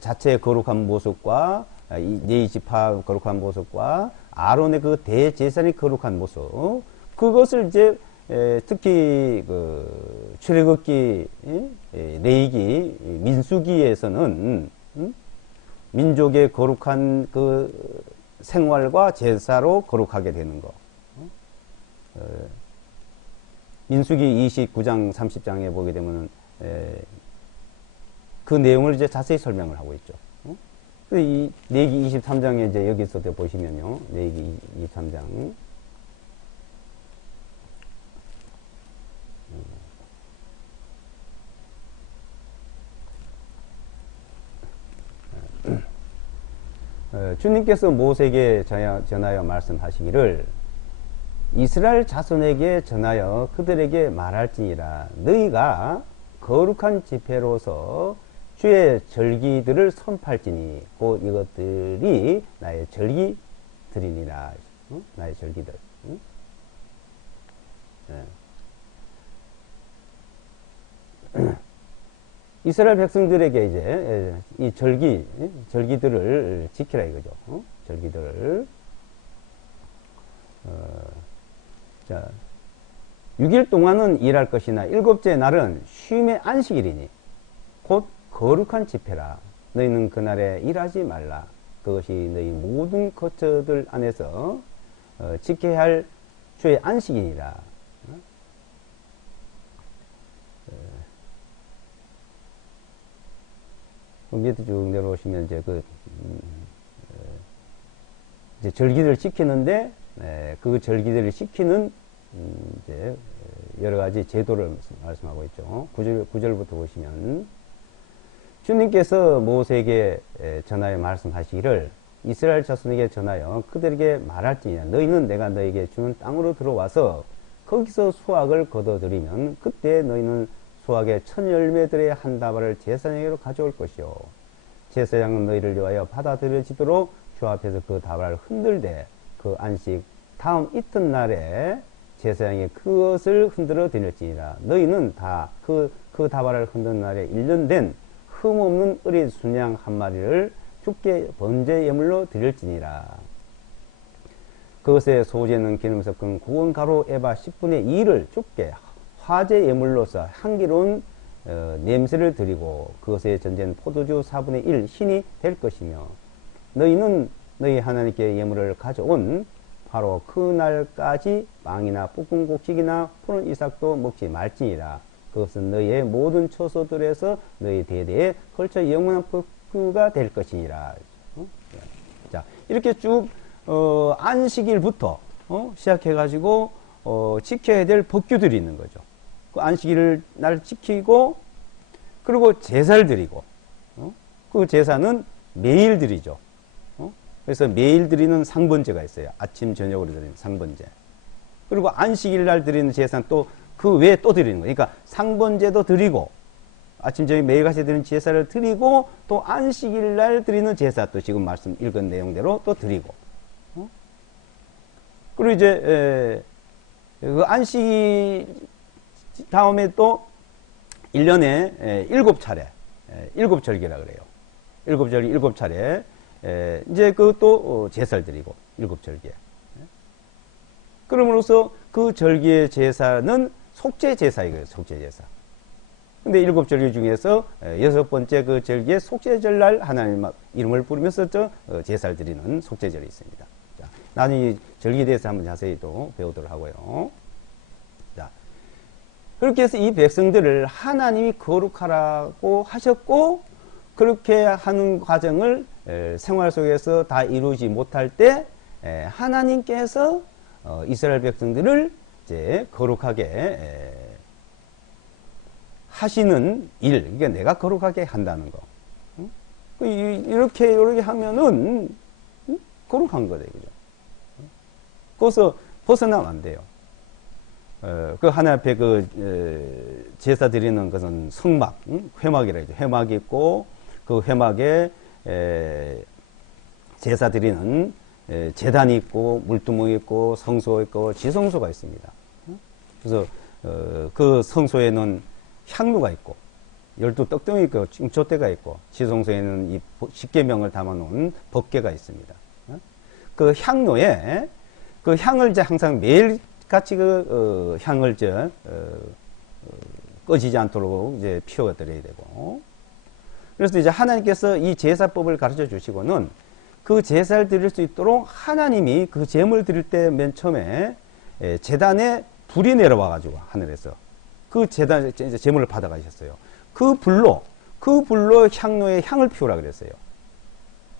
자체의 거룩한 모습과 네 지파 거룩한 모습과 아론의 그 대제사장의 거룩한 모습, 그것을 이제 특히 그 출애굽기, 레위기, 민수기에서는 민족의 거룩한 그 생활과 제사로 거룩하게 되는 거. 민수기 29장 30장에 보게 되면 그 내용을 이제 자세히 설명을 하고 있죠. 이 레위기 23장에 이제 여기서 보시면요. 레위기 23장. 주님께서 모세에게 전하여 말씀하시기를 이스라엘 자손에게 전하여 그들에게 말할지니라. 너희가 거룩한 집회로서 주의 절기들을 선팔지니 곧 이것들이 나의 절기들이니라. 나의 절기들. 이스라엘 백성들에게 이제 이 절기들을 지키라 이거죠. 절기들을. 자, 6일 동안은 일할 것이나 일곱째 날은 쉼의 안식일이니 곧 거룩한 집회라. 너희는 그날에 일하지 말라. 그것이 너희 모든 거처들 안에서 지켜야 할 주의 안식이니라. 밑에 쭉 내려오시면 이제 절기들을 지키는데 그 절기들을 지키는 이제 여러 가지 제도를 말씀하고 있죠. 9절부터 보시면 주님께서 모세에게 전하여 말씀하시기를 이스라엘 자손에게 전하여 그들에게 말할지니라. 너희는 내가 너에게 주는 땅으로 들어와서 거기서 수확을 거둬들이면 그때 너희는 수확의 첫 열매들의 한 다발을 제사장에게로 가져올 것이요. 제사장은 너희를 위하여 받아들여지도록 주 앞에서 그 다발을 흔들되 그 안식 다음 이튿날에 제사장이 그것을 흔들어 드릴지니라. 너희는 다 그 다발을 흔든 날에 1년 된 흠없는 어린 순양 한 마리를 주께 번제 예물로 드릴지니라. 그것의 소재는 기름 섞은 구운 가루 에바 10분의 2를 주께 화제 예물로서 향기로운 냄새를 드리고 그것에 전제는 포도주 4분의 1 흰이 될 것이며 너희는 너희 하나님께 예물을 가져온 바로 그날까지 빵이나 볶은 곡식이나 푸른 이삭도 먹지 말지니라. 그것은 너희의 모든 처소들에서 너희 대대에 걸쳐 영원한 법규가 될 것이니라. 자, 이렇게 쭉 안식일부터 시작해가지고 지켜야 될 법규들이 있는 거죠. 그 안식일 날 지키고 그리고 제사를 드리고 그 제사는 매일 드리죠. 그래서 매일 드리는 상번제가 있어요. 아침 저녁으로 드리는 상번제. 그리고 안식일 날 드리는 제사는 또 그 외에 또 드리는 거예요. 그러니까 상번제도 드리고 아침 저녁 매일같이 드리는 제사를 드리고 또 안식일 날 드리는 제사 또 지금 말씀 읽은 내용대로 또 드리고 그리고 이제 그 안식 다음에 또 1년에 7차례 7절기라 그래요. 7절기 7차례 이제 그것도 제사를 드리고 7절기에 그럼으로써 그 절기의 제사는 속죄 제사이거든요. 속죄 제사. 근데 7절기 중에서 6번째 그 절기에 속죄절 날 하나님 이름을 부르면서 제사를 드리는 속죄절이 있습니다. 자, 나중에 절기에 대해서 한번 자세히 또 배우도록 하고요. 자, 그렇게 해서 이 백성들을 하나님이 거룩하라고 하셨고 그렇게 하는 과정을 생활 속에서 다 이루지 못할 때 하나님께서 이스라엘 백성들을 이제 거룩하게 하시는 일, 그러니까 내가 거룩하게 한다는 거. 이렇게 하면은 거룩한 거다 이거죠. 거기서 벗어나면 안 돼요. 그 하나님 앞에 제사 드리는 것은 성막, 회막이라 하죠. 회막이 있고 그 회막에 제사 드리는 제단이 있고 물두멍이 있고 성소가 있고 지성소가 있습니다. 그래서 그 성소에는 향루가 있고 12떡덩이 있고 징초대가 있고 지성소에는 이 십계명을 담아놓은 법궤가 있습니다. 그 향로에 그 향을 이제 항상 매일 같이 그 향을 꺼지지 않도록 이제 피워드려야 되고 그래서 이제 하나님께서 이 제사법을 가르쳐 주시고는 그 제사를 드릴 수 있도록 하나님이 그 제물 드릴 때 맨 처음에 제단에 불이 내려와 가지고 하늘에서 그 제단 제물을 받아 가셨어요. 그 불로 향로에 향을 피우라 그랬어요.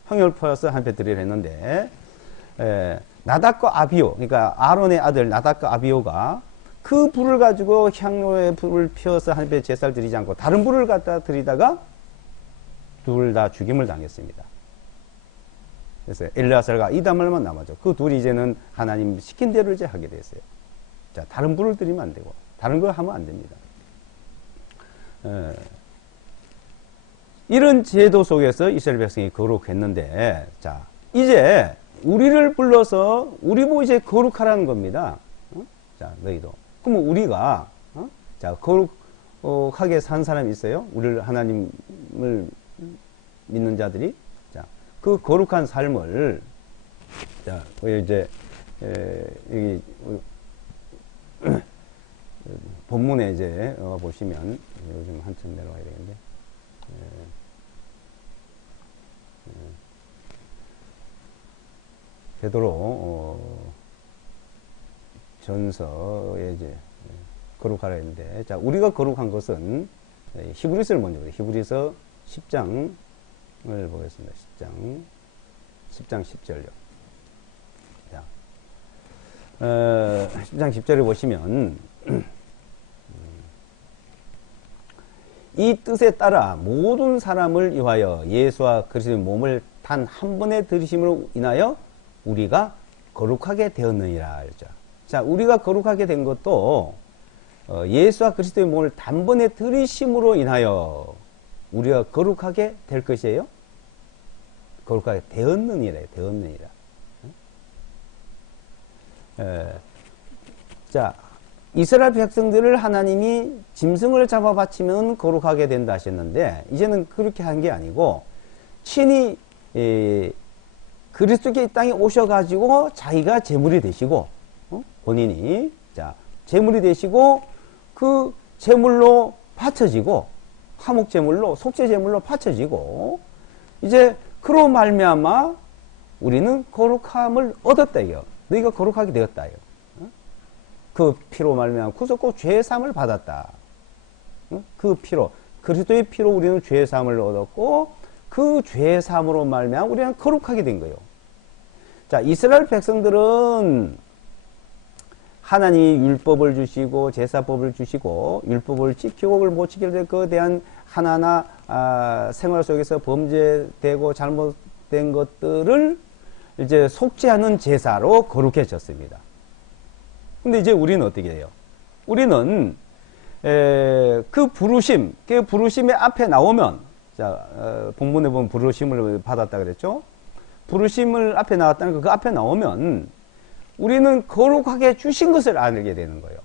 향을 피워서 한패 드리려 했는데 나답과 아비오, 그러니까 아론의 아들 나답과 아비오가 그 불을 가지고 향로에 불을 피워서 한패 제사를 드리지 않고 다른 불을 갖다 드리다가 둘 다 죽임을 당했습니다. 그래서 엘르아살과 이다말만 남았죠. 그 둘이 이제는 하나님 시킨 대로 이제 하게 됐어요. 자, 다른 불을 드리면 안 되고 다른 걸 하면 안 됩니다. 이런 제도 속에서 이스라엘 백성이 거룩했는데, 자, 이제 우리를 불러서 우리 보고 이제 거룩하라는 겁니다. 자, 너희도. 그러면 우리가 자, 거룩하게 산 사람이 있어요? 우리를 하나님을 믿는 자들이. 자, 그 거룩한 삶을, 자, 이제 여기 본문에 이제 보시면 요즘 한참 내려와야 되겠는데. 베드로 전서에 이제 거룩하라 했는데, 자, 우리가 거룩한 것은 히브리서를 먼저 보세요. 히브리서 10장을 보겠습니다. 10장 10절요. 자, 10장 10절에 보시면 이 뜻에 따라 모든 사람을 위하여 예수와 그리스도의 몸을 단 한 번에 들이심으로 인하여 우리가 거룩하게 되었느니라 했죠. 자, 우리가 거룩하게 된 것도 예수와 그리스도의 몸을 단번에 들이심으로 인하여 우리가 거룩하게 될 것이에요. 거룩하게 되었느니라. 자, 이스라엘 백성들을 하나님이 짐승을 잡아 바치면 거룩하게 된다 하셨는데, 이제는 그렇게 한 게 아니고 친히 그리스도께 이 땅에 오셔가지고 자기가 제물이 되시고, 본인이 자 제물이 되시고 그 제물로 바쳐지고, 화목 제물로, 속죄 제물로 바쳐지고, 이제 그로 말미암아 우리는 거룩함을 얻었다 이거. 너희가 거룩하게 되었다 이거. 그 피로 말미암아 구속고 죄 사함을 받았다. 그 피로, 그리스도의 피로 우리는 죄 사함을 얻었고, 그 죄 사함으로 말미암아 우리는 거룩하게 된 거예요. 자, 이스라엘 백성들은 하나님이 율법을 주시고 제사법을 주시고 율법을 지키고 그걸 못 지킬 때 그에 대한 하나하나 생활 속에서 범죄되고 잘못된 것들을 이제 속죄하는 제사로 거룩해졌습니다. 근데 이제 우리는 어떻게 해요? 우리는 그 부르심의 앞에 나오면, 자, 본문에 보면 부르심을 받았다 그랬죠? 부르심을 앞에 나왔다는 거, 그 앞에 나오면 우리는 거룩하게 주신 것을 알게 되는 거예요.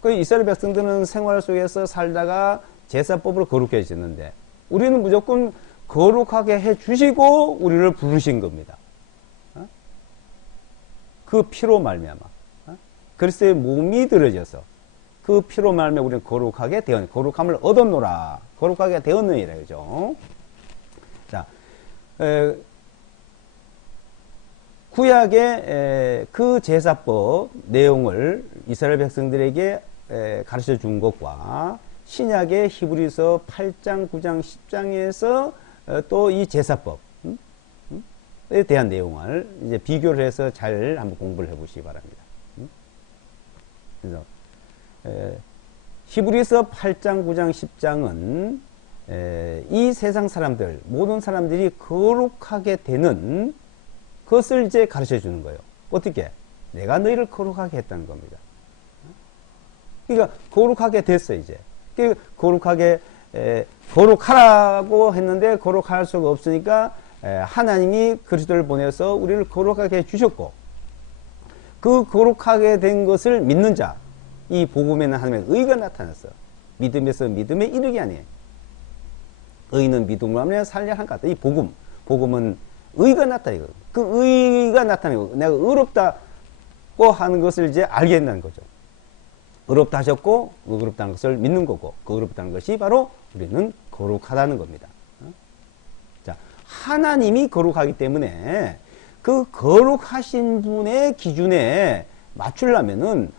그 이스라엘 백성들은 생활 속에서 살다가 제사법으로 거룩해졌는데, 우리는 무조건 거룩하게 해 주시고 우리를 부르신 겁니다. 그 피로 말미암아 그리스도의 몸이 들어져서 그 피로 말미암아 우리는 거룩하게 되었, 거룩함을 얻었노라, 거룩하게 되었느니라, 그죠? 자, 구약의 그 제사법 내용을 이스라엘 백성들에게 가르쳐 준 것과 신약의 히브리서 8장, 9장, 10장에서 또 이 제사법에 대한 내용을 이제 비교를 해서 잘 한번 공부를 해 보시기 바랍니다. 그래서 히브리서 8장, 9장, 10장은 이 세상 사람들, 모든 사람들이 거룩하게 되는 그것을 이제 가르쳐 주는 거예요. 어떻게? 내가 너희를 거룩하게 했다는 겁니다. 그러니까 거룩하게 됐어 이제. 거룩하게 거룩하라고 했는데 거룩할 수가 없으니까 하나님이 그리스도를 보내서 우리를 거룩하게 해주셨고, 그 거룩하게 된 것을 믿는 자, 이 복음에는 하나님의 의가 나타났어. 믿음에서 믿음에 이르게 아니에요. 의는 믿음으로 하면 살려 한 것 같다. 이 복음은 의가 나타나요. 그 의가 나타나요. 내가 의롭다고 하는 것을 이제 알게 된다는 거죠. 의롭다 하셨고, 의롭다는 것을 믿는 거고, 그 의롭다는 것이 바로 우리는 거룩하다는 겁니다. 자, 하나님이 거룩하기 때문에 그 거룩하신 분의 기준에 맞추려면은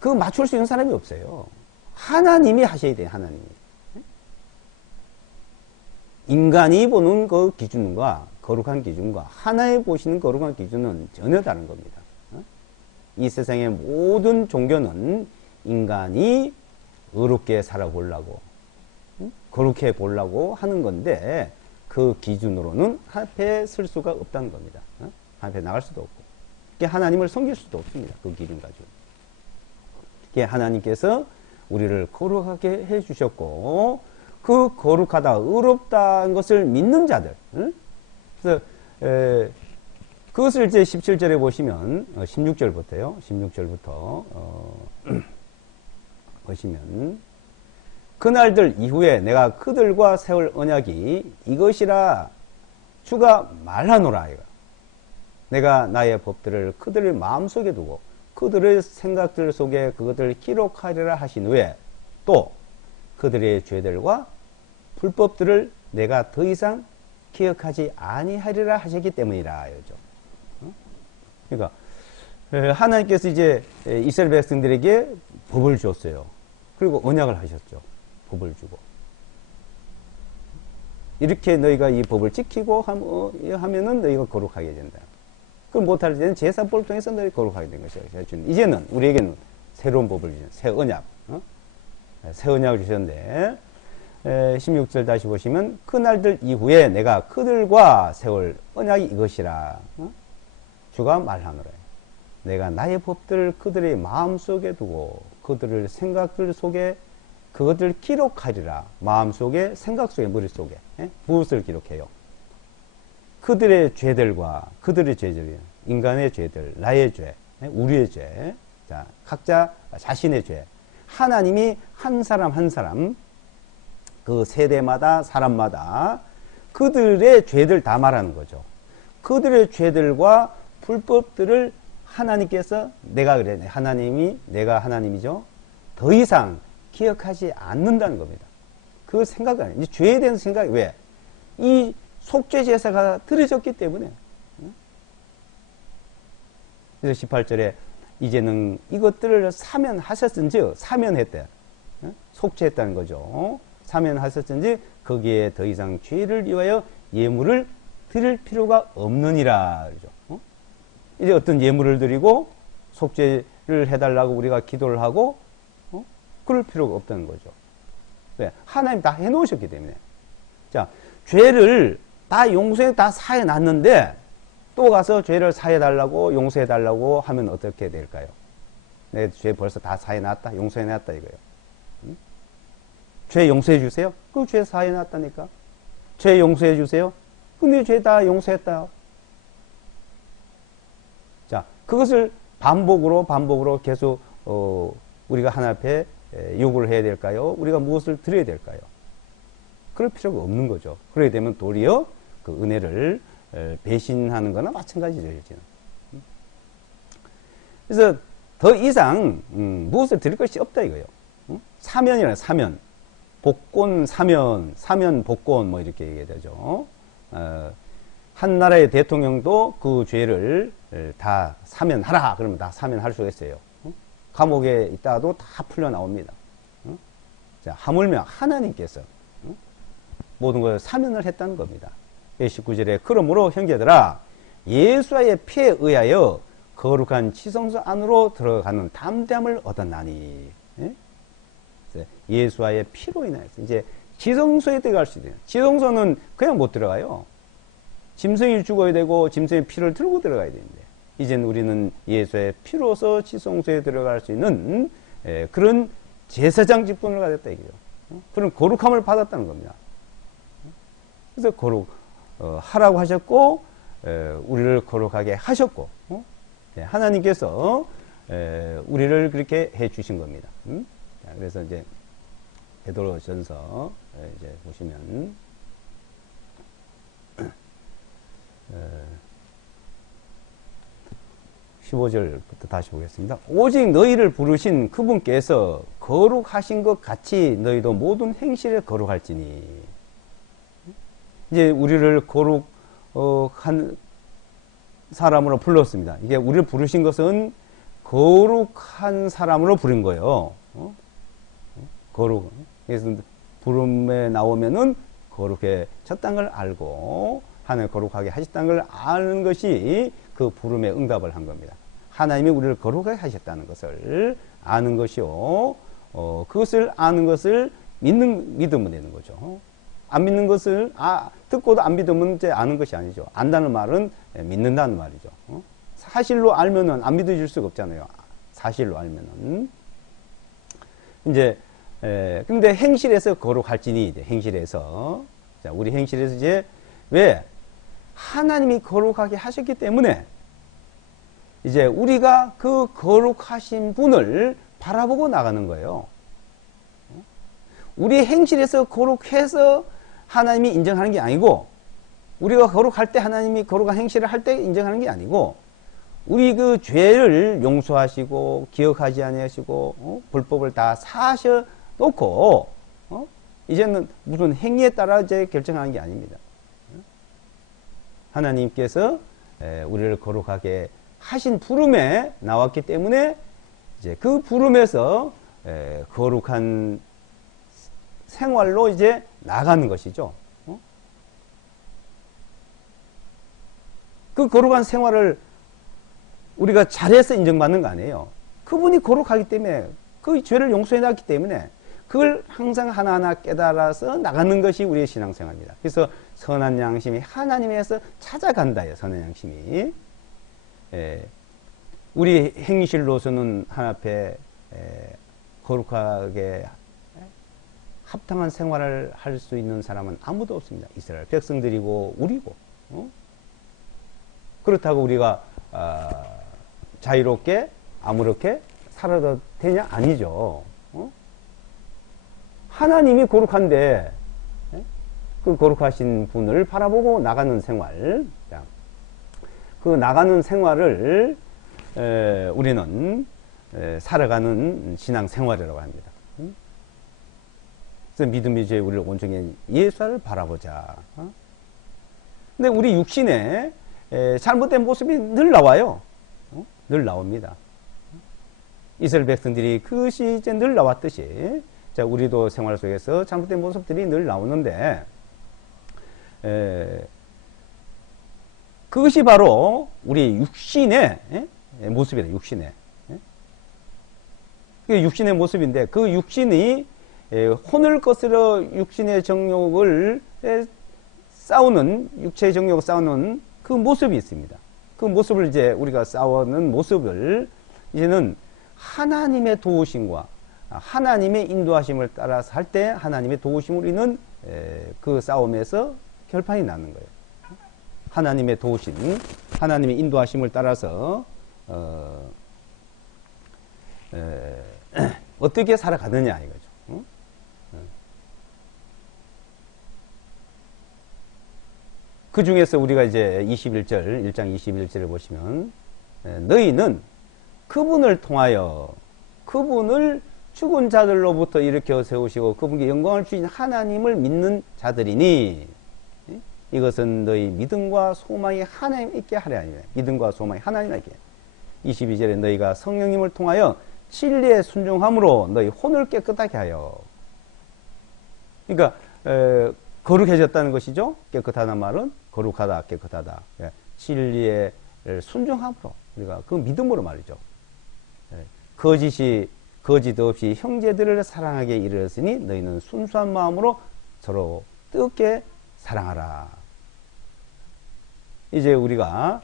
그 맞출 수 있는 사람이 없어요. 하나님이 하셔야 돼요. 하나님이. 인간이 보는 그 기준과 거룩한 기준과 하나님 보시는 거룩한 기준은 전혀 다른 겁니다. 이 세상의 모든 종교는 인간이 의롭게 살아보려고 거룩해 보려고 하는 건데 그 기준으로는 하나님에 설 수가 없다는 겁니다. 하나님에 나갈 수도 없고 하나님을 섬길 수도 없습니다. 그 기준 가지고. 하나님께서 우리를 거룩하게 해주셨고 그 거룩하다 의롭다는 것을 믿는 자들 그래서 그것을 이제 17절에 보시면 16절부터요. 16절부터 보시면 그날들 이후에 내가 그들과 세울 언약이 이것이라 주가 말하노라. 내가 나의 법들을 그들의 마음속에 두고 그들의 생각들 속에 그것들을 기록하리라 하신 후에 또 그들의 죄들과 불법들을 내가 더 이상 기억하지 아니하리라 하셨기 때문이라. 그러니까 하나님께서 이제 이스라엘 백성들에게 법을 줬어요. 그리고 언약을 하셨죠. 법을 주고 이렇게 너희가 이 법을 지키고 하면은 너희가 거룩하게 된다. 그럼 못할 때는 제사법을 통해서 너희 거룩하게 된 것이에요. 이제는 우리에게는 새로운 법을 주신 새 언약, 새 언약을 주셨는데 16절 다시 보시면 그날들 이후에 내가 그들과 세울 언약이 이것이라 주가 말하노라. 내가 나의 법들을 그들의 마음속에 두고 그들의 생각들 속에 그것들을 기록하리라. 마음속에 생각 속에 머릿속에 무엇을 기록해요? 그들의 죄들과 그들의 죄들, 인간의 죄들, 나의 죄, 우리의 죄, 자, 각자 자신의 죄. 하나님이 한 사람 한 사람 그 세대마다 사람마다 그들의 죄들 다 말하는 거죠. 그들의 죄들과 불법들을 하나님께서 내가 그래 하나님이 내가 하나님이죠. 더 이상 기억하지 않는다는 겁니다. 그 생각이 아니에요. 죄에 대한 생각이 왜? 이 속죄 제사가 드려졌기 때문에. 그래서 18절에 이제는 이것들을 사면하셨은지 사면했대. 속죄했다는 거죠. 사면하셨은지 거기에 더 이상 죄를 위하여 예물을 드릴 필요가 없느니라. 그러죠. 이제 어떤 예물을 드리고 속죄를 해달라고 우리가 기도를 하고 그럴 필요가 없다는 거죠. 왜? 하나님 다 해놓으셨기 때문에. 자, 죄를 다 용서해 다 사해놨는데 또 가서 죄를 사해달라고 용서해달라고 하면 어떻게 될까요? 내 죄 벌써 다 사해놨다 용서해놨다 이거예요. 죄 용서해 주세요? 그 죄 사해놨다니까. 죄 용서해 주세요? 근데 죄 다 용서했다. 자, 그것을 반복으로 계속 우리가 하나님 앞에 요구를 해야 될까요? 우리가 무엇을 드려야 될까요? 그럴 필요가 없는 거죠. 그러게 되면 도리어 그 은혜를 배신하는 거나 마찬가지죠. 이제는. 그래서 더 이상 무엇을 드릴 것이 없다 이거예요. 사면이라 사면, 복권 사면 복권 뭐 이렇게 얘기되죠. 한 나라의 대통령도 그 죄를 다 사면하라 그러면 다 사면할 수가 있어요. 감옥에 있다가도 다 풀려 나옵니다. 자, 하물며 하나님께서 모든 걸 사면을 했다는 겁니다. 19절에 그러므로 형제들아 예수의 피에 의하여 거룩한 지성소 안으로 들어가는 담대함을 얻었나니. 예수의 피로 인하여 이제 지성소에 들어갈 수 있어요. 지성소는 그냥 못 들어가요. 짐승이 죽어야 되고 짐승의 피를 들고 들어가야 되는데 이제는 우리는 예수의 피로서 지성소에 들어갈 수 있는 그런 제사장 직분을 가졌다 이거죠. 그런 거룩함을 받았다는 겁니다. 그래서 하라고 하셨고 우리를 거룩하게 하셨고 하나님께서 우리를 그렇게 해 주신 겁니다. 그래서 이제 베드로전서 이제 보시면 15절부터 다시 보겠습니다. 오직 너희를 부르신 그분께서 거룩하신 것 같이 너희도 모든 행실에 거룩할지니. 이제 우리를 거룩한 사람으로 불렀습니다. 이게 우리를 부르신 것은 거룩한 사람으로 부른 거예요. 거룩. 그래서 부름에 나오면은 거룩해졌다는 걸 알고 하나님 거룩하게 하셨다는 걸 아는 것이 그 부름에 응답을 한 겁니다. 하나님이 우리를 거룩하게 하셨다는 것을 아는 것이요. 그것을 아는 것을 믿으면 되는 거죠. 안 믿는 것을 듣고도 안 믿으면 이제 아는 것이 아니죠. 안다는 말은 믿는다는 말이죠. 사실로 알면은 안 믿어질 수가 없잖아요. 사실로 알면은. 이제 근데 행실에서 거룩할지니 이제 행실에서 자, 우리 행실에서 이제 왜 하나님이 거룩하게 하셨기 때문에 이제 우리가 그 거룩하신 분을 바라보고 나가는 거예요. 우리 행실에서 거룩해서 하나님이 인정하는 게 아니고, 우리가 거룩할 때 하나님이 거룩한 행실을 할 때 인정하는 게 아니고, 우리 그 죄를 용서하시고 기억하지 아니하시고 불법을 다 사셔 놓고 이제는 무슨 행위에 따라 이제 결정하는 게 아닙니다. 하나님께서 우리를 거룩하게 하신 부름에 나왔기 때문에 이제 그 부름에서 거룩한 생활로 이제 나가는 것이죠. 그 거룩한 생활을 우리가 잘해서 인정받는 거 아니에요. 그분이 거룩하기 때문에, 그 죄를 용서해 놨기 때문에 그걸 항상 하나하나 깨달아서 나가는 것이 우리의 신앙생활입니다. 그래서 선한 양심이 하나님에서 찾아간다예요. 선한 양심이. 우리 행실로서는 하나님 앞에 거룩하게 합당한 생활을 할 수 있는 사람은 아무도 없습니다. 이스라엘 백성들이고 우리고. 그렇다고 우리가 자유롭게 아무렇게 살아도 되냐? 아니죠. 하나님이 거룩한데 그 거룩하신 분을 바라보고 나가는 생활, 그 나가는 생활을 우리는 살아가는 신앙생활이라고 합니다. 그래서 믿음이 이제 우리를 온전히 예수를 바라보자. 근데 우리 육신에 잘못된 모습이 늘 나와요. 늘 나옵니다. 이스라엘 백성들이 그것이 이제 늘 나왔듯이, 자, 우리도 생활 속에서 잘못된 모습들이 늘 나오는데, 그것이 바로 우리 육신의 모습이다, 육신의. 그게 육신의 모습인데, 그 육신이 혼을 거스러 육신의 정욕을 싸우는, 육체의 정욕을 싸우는 그 모습이 있습니다. 그 모습을 이제 우리가 싸우는 모습을 이제는 하나님의 도우심과 하나님의 인도하심을 따라서 할 때 하나님의 도우심을 우리는 그 싸움에서 결판이 나는 거예요. 하나님의 도우심, 하나님의 인도하심을 따라서 어떻게 살아가느냐 이거죠. 그 중에서 우리가 이제 21절, 1장 21절을 보시면, 너희는 그분을 통하여 그분을 죽은 자들로부터 일으켜 세우시고 그분께 영광을 주신 하나님을 믿는 자들이니, 이것은 너희 믿음과 소망이 하나님 있게 하려 하니라. 믿음과 소망이 하나님 있게. 22절에 너희가 성령님을 통하여 진리에 순종함으로 너희 혼을 깨끗하게 하여. 그러니까 거룩해졌다는 것이죠. 깨끗하다는 말은 거룩하다, 깨끗하다. 진리에 순종함으로, 우리가 그 믿음으로 말이죠. 거짓 없이 형제들을 사랑하게 이르렀으니 너희는 순수한 마음으로 서로 뜨겁게 사랑하라. 이제 우리가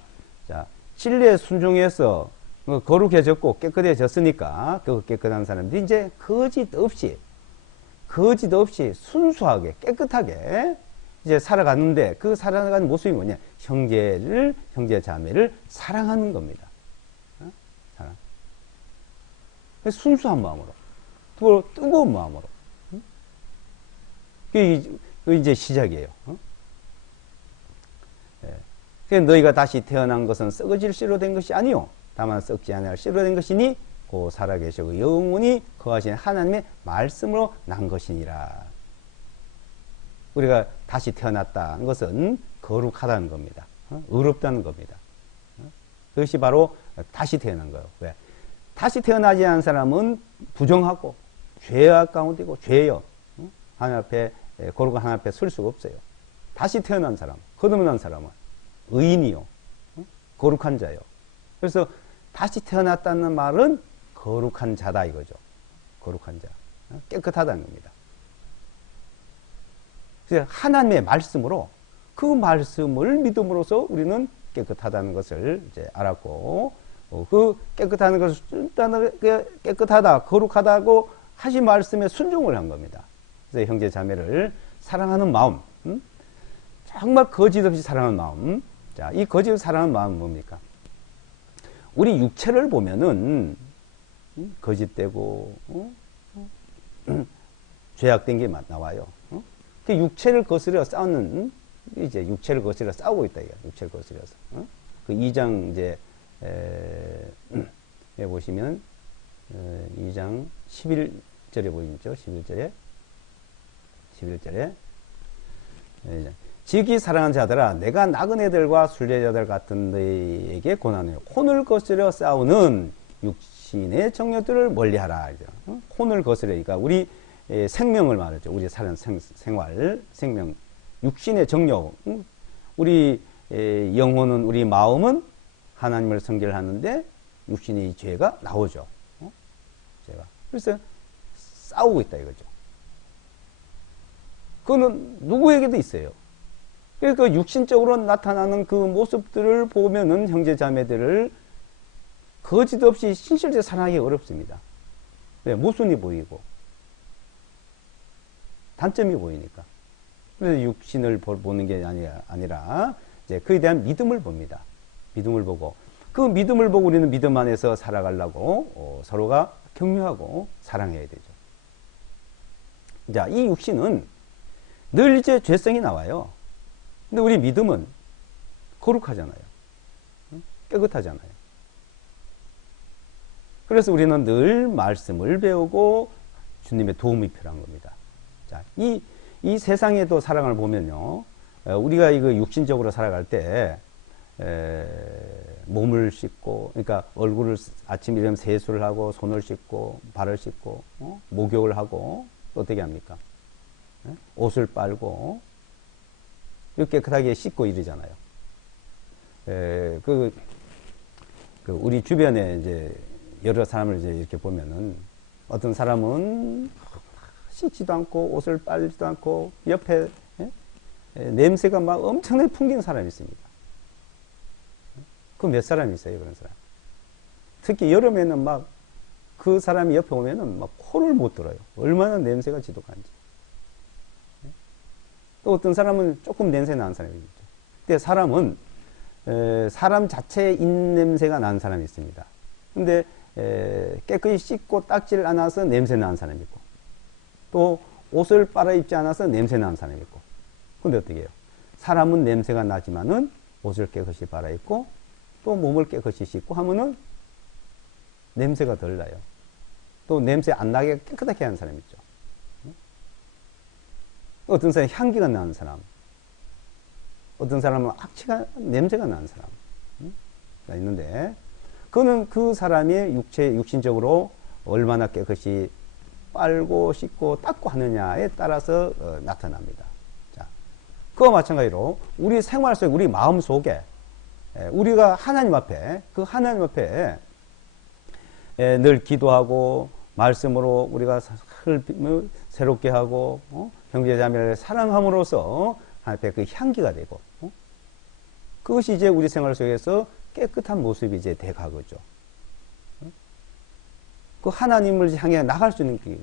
자, 진리에 순종해서 거룩해졌고 깨끗해졌으니까 그 깨끗한 사람들이 이제 거짓 없이 순수하게 깨끗하게 이제 살아가는데, 그 살아가는 모습이 뭐냐? 형제 자매를 사랑하는 겁니다. 사랑. 순수한 마음으로, 또 뜨거운 마음으로. 그게 이제 시작이에요. 너희가 다시 태어난 것은 썩어질 씨로 된 것이 아니요 다만 썩지 아니할 씨로 된 것이니 곧 살아계시고 영원히 거하신 하나님의 말씀으로 난 것이니라. 우리가 다시 태어났다는 것은 거룩하다는 겁니다. 의롭다는 겁니다. 그것이 바로 다시 태어난 거예요. 왜? 다시 태어나지 않은 사람은 부정하고 죄악 가운데고 죄여. 하나님 앞에, 거룩한 하나님 앞에 설 수가 없어요. 다시 태어난 사람, 거듭난 사람은 의인이요. 거룩한 자요. 그래서 다시 태어났다는 말은 거룩한 자다 이거죠. 거룩한 자. 깨끗하다는 겁니다. 그래서 하나님의 말씀으로 그 말씀을 믿음으로써 우리는 깨끗하다는 것을 이제 알았고, 그 깨끗하다는 것을 깨끗하다, 거룩하다고 하신 말씀에 순종을 한 겁니다. 그래서 형제 자매를 사랑하는 마음, 정말 거짓 없이 사랑하는 마음. 자, 이 거짓 없이 사랑하는 마음은 뭡니까? 우리 육체를 보면은 거짓되고 죄악된 게 나와요. 그 육체를 거스려 싸우는, 이제 육체를 거스려 싸우고 있다 이거. 육체를 거스려서. 그 2장 이제 보시면 2장 11절에 보이죠. 11절에 지극히 사랑하는 자들아, 내가 나그네들과 순례자들 같은 너희에게 권하노니 혼을 거스려 싸우는 육신의 정욕들을 멀리하라. 혼을 거스려니까 우리 생명을 말하죠. 우리 사는 생활, 생명, 육신의 정욕. 우리 영혼은, 우리 마음은 하나님을 성결하는데 육신의 죄가 나오죠. 죄가. 그래서 싸우고 있다 이거죠. 그거는 누구에게도 있어요. 그러니까 육신적으로 나타나는 그 모습들을 보면은 형제 자매들을 거짓 없이 신실하게 사랑하기 어렵습니다. 왜? 모순이 보이고 단점이 보이니까. 그래서 육신을 보는 게 아니라 이제 그에 대한 믿음을 봅니다. 믿음을 보고 그 믿음을 보고 우리는 믿음 안에서 살아가려고 서로가 격려하고 사랑해야 되죠. 자, 이 육신은 늘 이제 죄성이 나와요. 근데 우리 믿음은 거룩하잖아요. 깨끗하잖아요. 그래서 우리는 늘 말씀을 배우고 주님의 도움이 필요한 겁니다. 자, 이 세상에도 사랑을 보면요. 우리가 이거 육신적으로 살아갈 때, 몸을 씻고, 그러니까 얼굴을 아침 일어나면 세수를 하고, 손을 씻고, 발을 씻고, 목욕을 하고, 어떻게 합니까? 옷을 빨고, 깨끗하게 씻고 이러잖아요. 우리 주변에 이제 여러 사람을 이제 이렇게 보면은 어떤 사람은 씻지도 않고 옷을 빨지도 않고 옆에 냄새가 막 엄청나게 풍기는 사람이 있습니다. 그 몇 사람이 있어요, 그런 사람. 특히 여름에는 막 그 사람이 옆에 오면은 막 코를 못 들어요. 얼마나 냄새가 지독한지. 또 어떤 사람은 조금 냄새 나는 사람이 있죠. 근데 사람은 사람 자체의 입냄새가 나는 사람이 있습니다. 근데 깨끗이 씻고 닦지를 않아서 냄새 나는 사람이 있고, 또 옷을 빨아 입지 않아서 냄새 나는 사람이 있고. 근데 어떻게 해요? 사람은 냄새가 나지만은 옷을 깨끗이 빨아 입고 또 몸을 깨끗이 씻고 하면은 냄새가 덜 나요. 또 냄새 안 나게 깨끗하게 하는 사람이 있죠. 어떤 사람은 향기가 나는 사람, 어떤 사람은 악취가, 냄새가 나는 사람 있는데, 그거는 그 사람의 육신적으로 얼마나 깨끗이 빨고 씻고 닦고 하느냐에 따라서 나타납니다. 자, 그와 마찬가지로 우리 생활 속에, 우리 마음 속에, 우리가 하나님 앞에, 그 하나님 앞에 늘 기도하고 말씀으로 우리가 새롭게 하고 형제 자매를 사랑함으로써 하나님 앞에 그 향기가 되고, 그것이 이제 우리 생활 속에서 깨끗한 모습이 이제 돼가거죠. 그 하나님을 향해 나갈 수 있는 길이에요.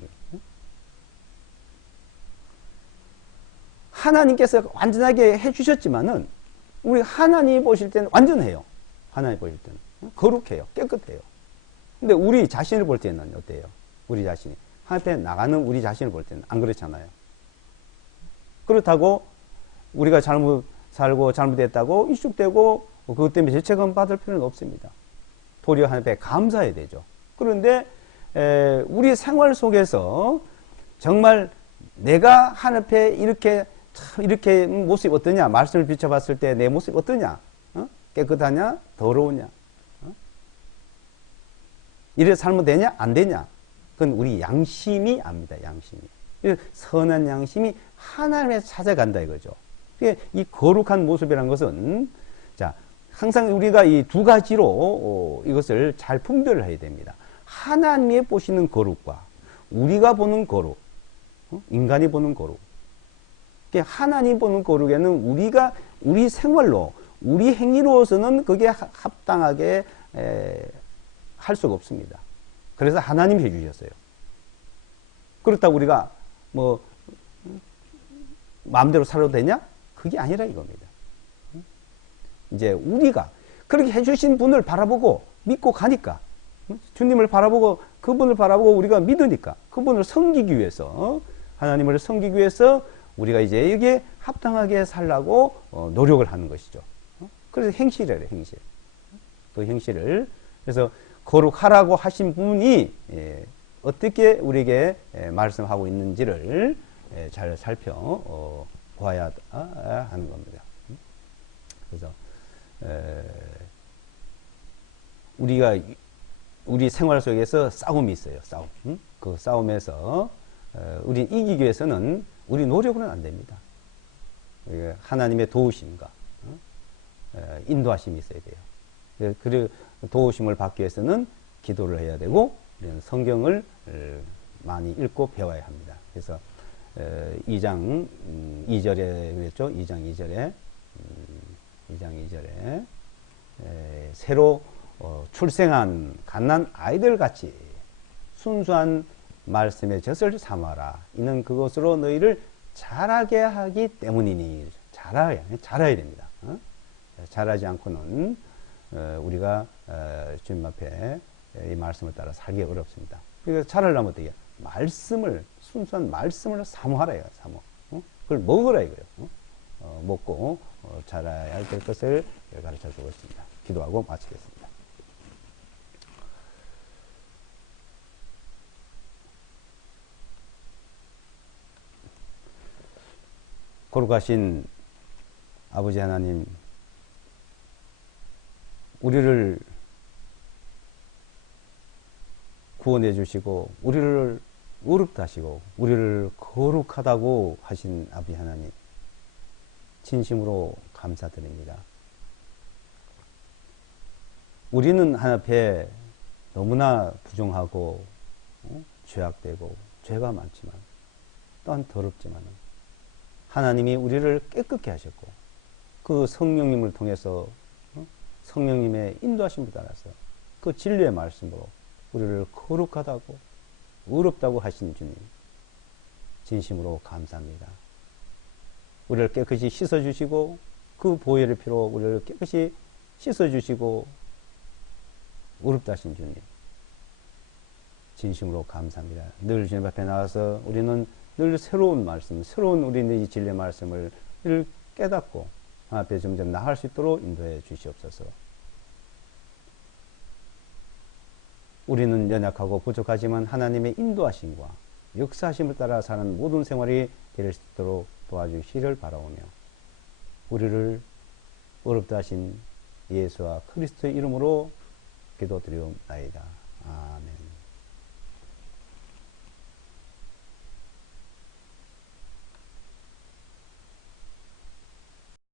하나님께서 완전하게 해주셨지만은 우리 하나님 보실 때는 완전해요. 하나님 보실 때는 거룩해요, 깨끗해요. 근데 우리 자신을 볼 때는 어때요? 우리 자신이 하나님 앞에 나가는 우리 자신을 볼 때는 안 그렇잖아요. 그렇다고 우리가 잘못 살고 잘못했다고 이죽되고 그것 때문에 죄책감 받을 필요는 없습니다. 도리어 하나님 앞에 감사해야 되죠. 그런데 우리 생활 속에서 정말 내가 하나님 앞에 이렇게 참 이렇게 모습이 어떠냐? 말씀을 비춰봤을 때 내 모습이 어떠냐? 깨끗하냐? 더러우냐? 이래 살면 되냐? 안 되냐? 그건 우리 양심이 압니다. 양심이. 선한 양심이 하나님에서 찾아간다 이거죠. 이 거룩한 모습이라는 것은 자 항상 우리가 이 두 가지로 이것을 잘 분별을 해야 됩니다. 하나님이 보시는 거룩과 우리가 보는 거룩, 인간이 보는 거룩. 하나님 보는 거룩에는 우리가 우리 생활로 우리 행위로서는 그게 합당하게 할 수가 없습니다. 그래서 하나님이 해주셨어요. 그렇다고 우리가 뭐 마음대로 살아도 되냐? 그게 아니라 이겁니다. 이제 우리가 그렇게 해주신 분을 바라보고 믿고 가니까 주님을 바라보고 그분을 바라보고 우리가 믿으니까 그분을 섬기기 위해서 하나님을 섬기기 위해서 우리가 이제 여기에 합당하게 살라고 노력을 하는 것이죠. 그래서 행실이래요. 행실. 그 행실을 그래서 거룩하라고 하신 분이 어떻게 우리에게 말씀하고 있는지를 잘 살펴 보아야 하는 겁니다. 그래서 우리가 우리 생활 속에서 싸움이 있어요. 싸움. 그 싸움에서 우리 이기기 위해서는 우리 노력으로는 안 됩니다. 하나님의 도우심과 인도하심이 있어야 돼요. 그 도우심을 받기 위해서는 기도를 해야 되고 우리는 성경을 많이 읽고 배워야 합니다. 그래서 2장 2절에 그랬죠. 2장 2절에 2장 2절에 새로 출생한 갓난 아이들 같이 순수한 말씀의 젖을 삼아라. 이는 그것으로 너희를 자라게 하기 때문이니 자라야 됩니다. 자라지 않고는 우리가 주님 앞에 이 말씀을 따라 살기 어렵습니다. 그래서 자라려면 어떻게 말씀을 순수한 말씀을 사모하라. 사모. 그걸 먹으라 이거예요. 먹고 자라야 될 것을 가르쳐 주고 있습니다. 기도하고 마치겠습니다. 거룩하신 아버지 하나님, 우리를 구원해 주시고 우리를 의롭다 하시고 우리를 거룩하다고 하신 아버지 하나님, 진심으로 감사드립니다. 우리는 하나님 앞에 너무나 부정하고 죄악되고 죄가 많지만 또한 더럽지만 하나님이 우리를 깨끗게 하셨고 그 성령님을 통해서 성령님의 인도하심을 따라서 그 진리의 말씀으로 우리를 거룩하다고 의롭다고 하신 주님, 진심으로 감사합니다. 우리를 깨끗이 씻어주시고 그 보혈의 피로 우리를 깨끗이 씻어주시고 의롭다 하신 주님, 진심으로 감사합니다. 늘 주님 앞에 나와서 우리는 늘 새로운 말씀, 새로운 우리의 이 진리의 말씀을 늘 깨닫고 앞에 점점 나아갈 수 있도록 인도해 주시옵소서. 우리는 연약하고 부족하지만 하나님의 인도하심과 역사하심을 따라 사는 모든 생활이 될 수 있도록 도와주시기를 바라오며 우리를 어렵다 하신 예수와 그리스도의 이름으로 기도드리옵나이다. 아멘.